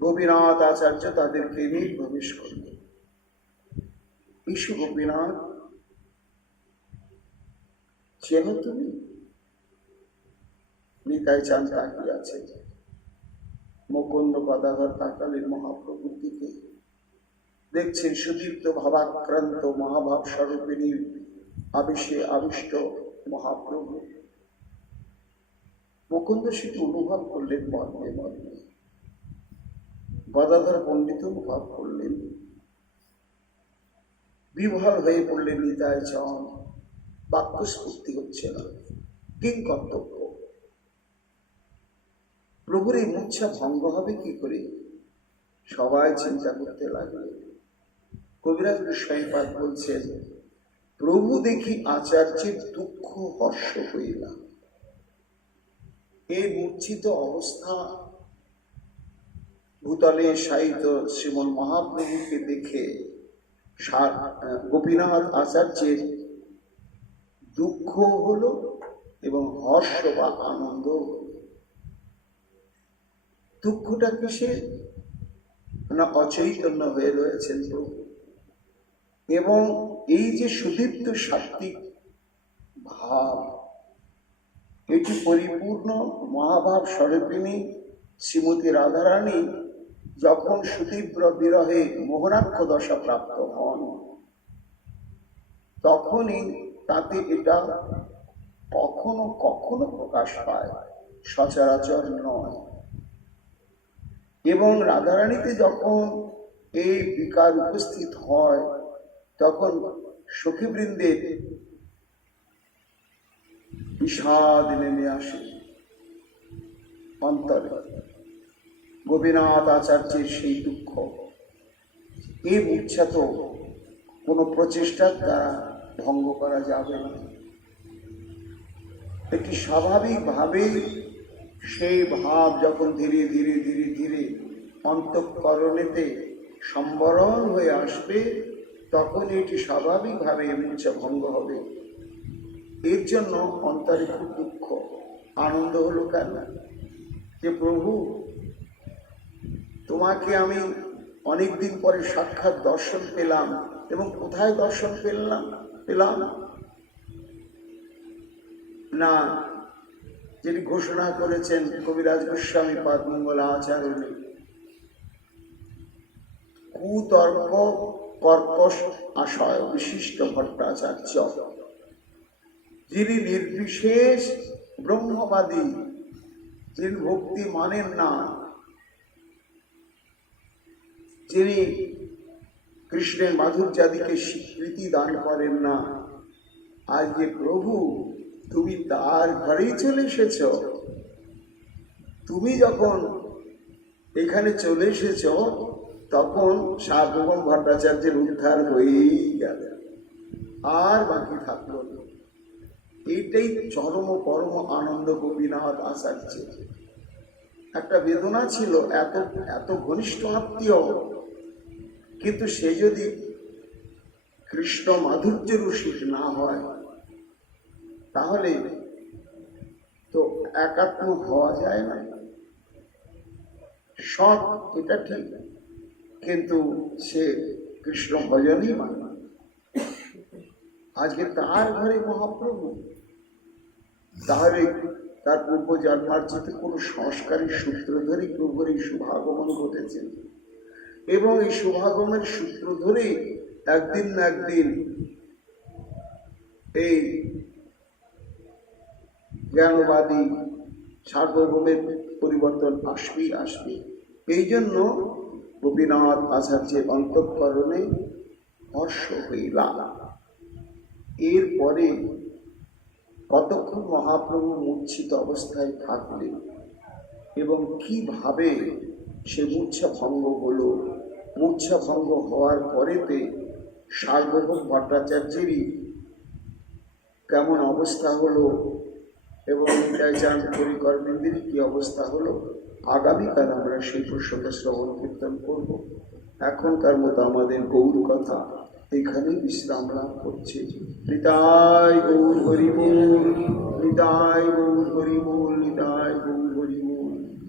গোপীনাথ আচার্য তাদেরকে নিয়ে প্রবেশ করলেন। ইসু গোপীনাথ, চেনো তুমি? নিতাইচাঁদ তাকিয়ে আছে, মুকুন্দ গদাধর তাকালেন মহাপ্রভুর দিকে। দেখছেন সুদীপ্ত ভাবাক্রান্ত মহাভাব স্বরূপিণীর আবেশে আবিষ্ট মহাপ্রভু। মুকুন্দ সেটি অনুভব করলেন মর্মে মর্মে, গদাধর পণ্ডিত অনুভব করলেন, বিভ্রাট হয়ে পড়লেন নিতাই চরণ। বাক্যস্ফূর্তি হচ্ছে না, কিং কর্তব্য। প্রভুর এই মূর্ছা ভঙ্গ হবে কি করে? সবাই চিন্তা করতে লাগলেন। কবিরাজ গোস্বামীপাদ বলছেন, প্রভু দেখি আচার্যের দুঃখ হর্ষ হইলাম। এই মূর্ছিত অবস্থা ভূতলে শায়িত শ্রীমন মহাপ্রভুকে দেখে গোপীনাথ আচার্যের দুঃখ হলো এবং হর্ষ বা আনন্দ। দুঃখটা কিসের না? অচৈতন্য হয়ে রয়েছেন প্রভু, এবং এই যে সুদীপ্ত সাত্বিক ভাব, এটি পরিপূর্ণ মহাভাব স্বরূপিণী শ্রীমতী রাধারানী যখন সুতীব্র বিরহে মোহনাক্ষ দশা প্রাপ্ত হন, তখনই তাতে এটা কখনো কখনো প্রকাশ পায়, সচরাচর নয়। এবং রাধারানীতে যখন এই বিকার উপস্থিত হয়, তখন সখীবৃন্দের বিষাদ নেমে আসে অন্তরে। গোপীনাথ আচার্যের সেই দুঃখ, এই মূর্ছা তো কোনো প্রচেষ্টার দ্বারা ভঙ্গ করা যাবে না। একটি স্বাভাবিকভাবে সেই ভাব যখন ধীরে ধীরে ধীরে ধীরে অন্তঃকরণেতে সম্বরণ হয়ে আসবে, তখন এটি স্বাভাবিকভাবে মূর্ছা ভঙ্গ হবে। এর জন্য অন্তরে খুব দুঃখ। আনন্দ হলো কেন? যে প্রভু, তোমাকে আমি অনেকদিন পরে সাক্ষাৎ দর্শন পেলাম, এবং কোথায় দর্শন পেলাম না, যিনি ঘোষণা করেছেন কবিরাজ গোস্বামী পাদ মঙ্গলাচার্য, কুতর্ক কর্কশ আশয় বিশিষ্ট ভট্টাচার্য, যিনি নির্বিশেষ ব্রহ্মবাদী, যিনি ভক্তি মানেন না, যিনি কৃষ্ণের মাধুর্যাদিকে স্বীকৃতি দান করেন না। আজকে প্রভু তুমি তার ঘরেই চলে এসেছ। তুমি যখন এখানে চলে এসেছ, তখন সার্বভৌম ভট্টাচার্যের উদ্ধার হয়েই গেল, আর বাকি থাকলো না। এইটাই চরম পরম আনন্দ গোপীনাথ আচার্যের। একটা বেদনা ছিল, এত এত ঘনিষ্ঠ আত্মীয়, কিন্তু সে যদি কৃষ্ণ মাধুর্য রসিক না হয়, তাহলে তো একাত্ম হওয়া যায় না। সৎ, এটা ঠিক, কিন্তু সে কৃষ্ণ ভজনই মানে। আজকে তার ঘরে মহাপ্রভু, তাহলে তার পূর্ব জন্মার্জিত কোন সংস্কারের সূত্র ধরে প্রভুর এই শুভাগমন ঘটেছে, এবং এই শুভাগমের সূত্র ধরে একদিন না একদিন এই জ্ঞানবাদী সার্বভৌমের পরিবর্তন আসবেই আসবে। এই জন্য গোপীনাথ আচার্যের অন্তঃকরণে হর্ষ হইলাম। এরপরে কতক্ষণ মহাপ্রভু মূর্ছিত অবস্থায় থাকলেন এবং কিভাবে সে মূর্ছা ভঙ্গ হলো। মূর্ছা ভঙ্গ হওয়ার পরেতে সার্বভৌম ভট্টাচার্যেরই কেমন অবস্থা হলো এবং নিতাইচাঁদ পরিকর্মীদের কি অবস্থা হলো, আগামীকাল আমরা সেই প্রসঙ্গে শ্রবণ কীর্তন করব। এখনকার মতো আমাদের গৌর কথা এখানেই বিশ্রাম লাভ করছে। নিতাই গৌর হরি বল, নিতাই গৌর হরি বল, নিতাই গৌর হরি বল।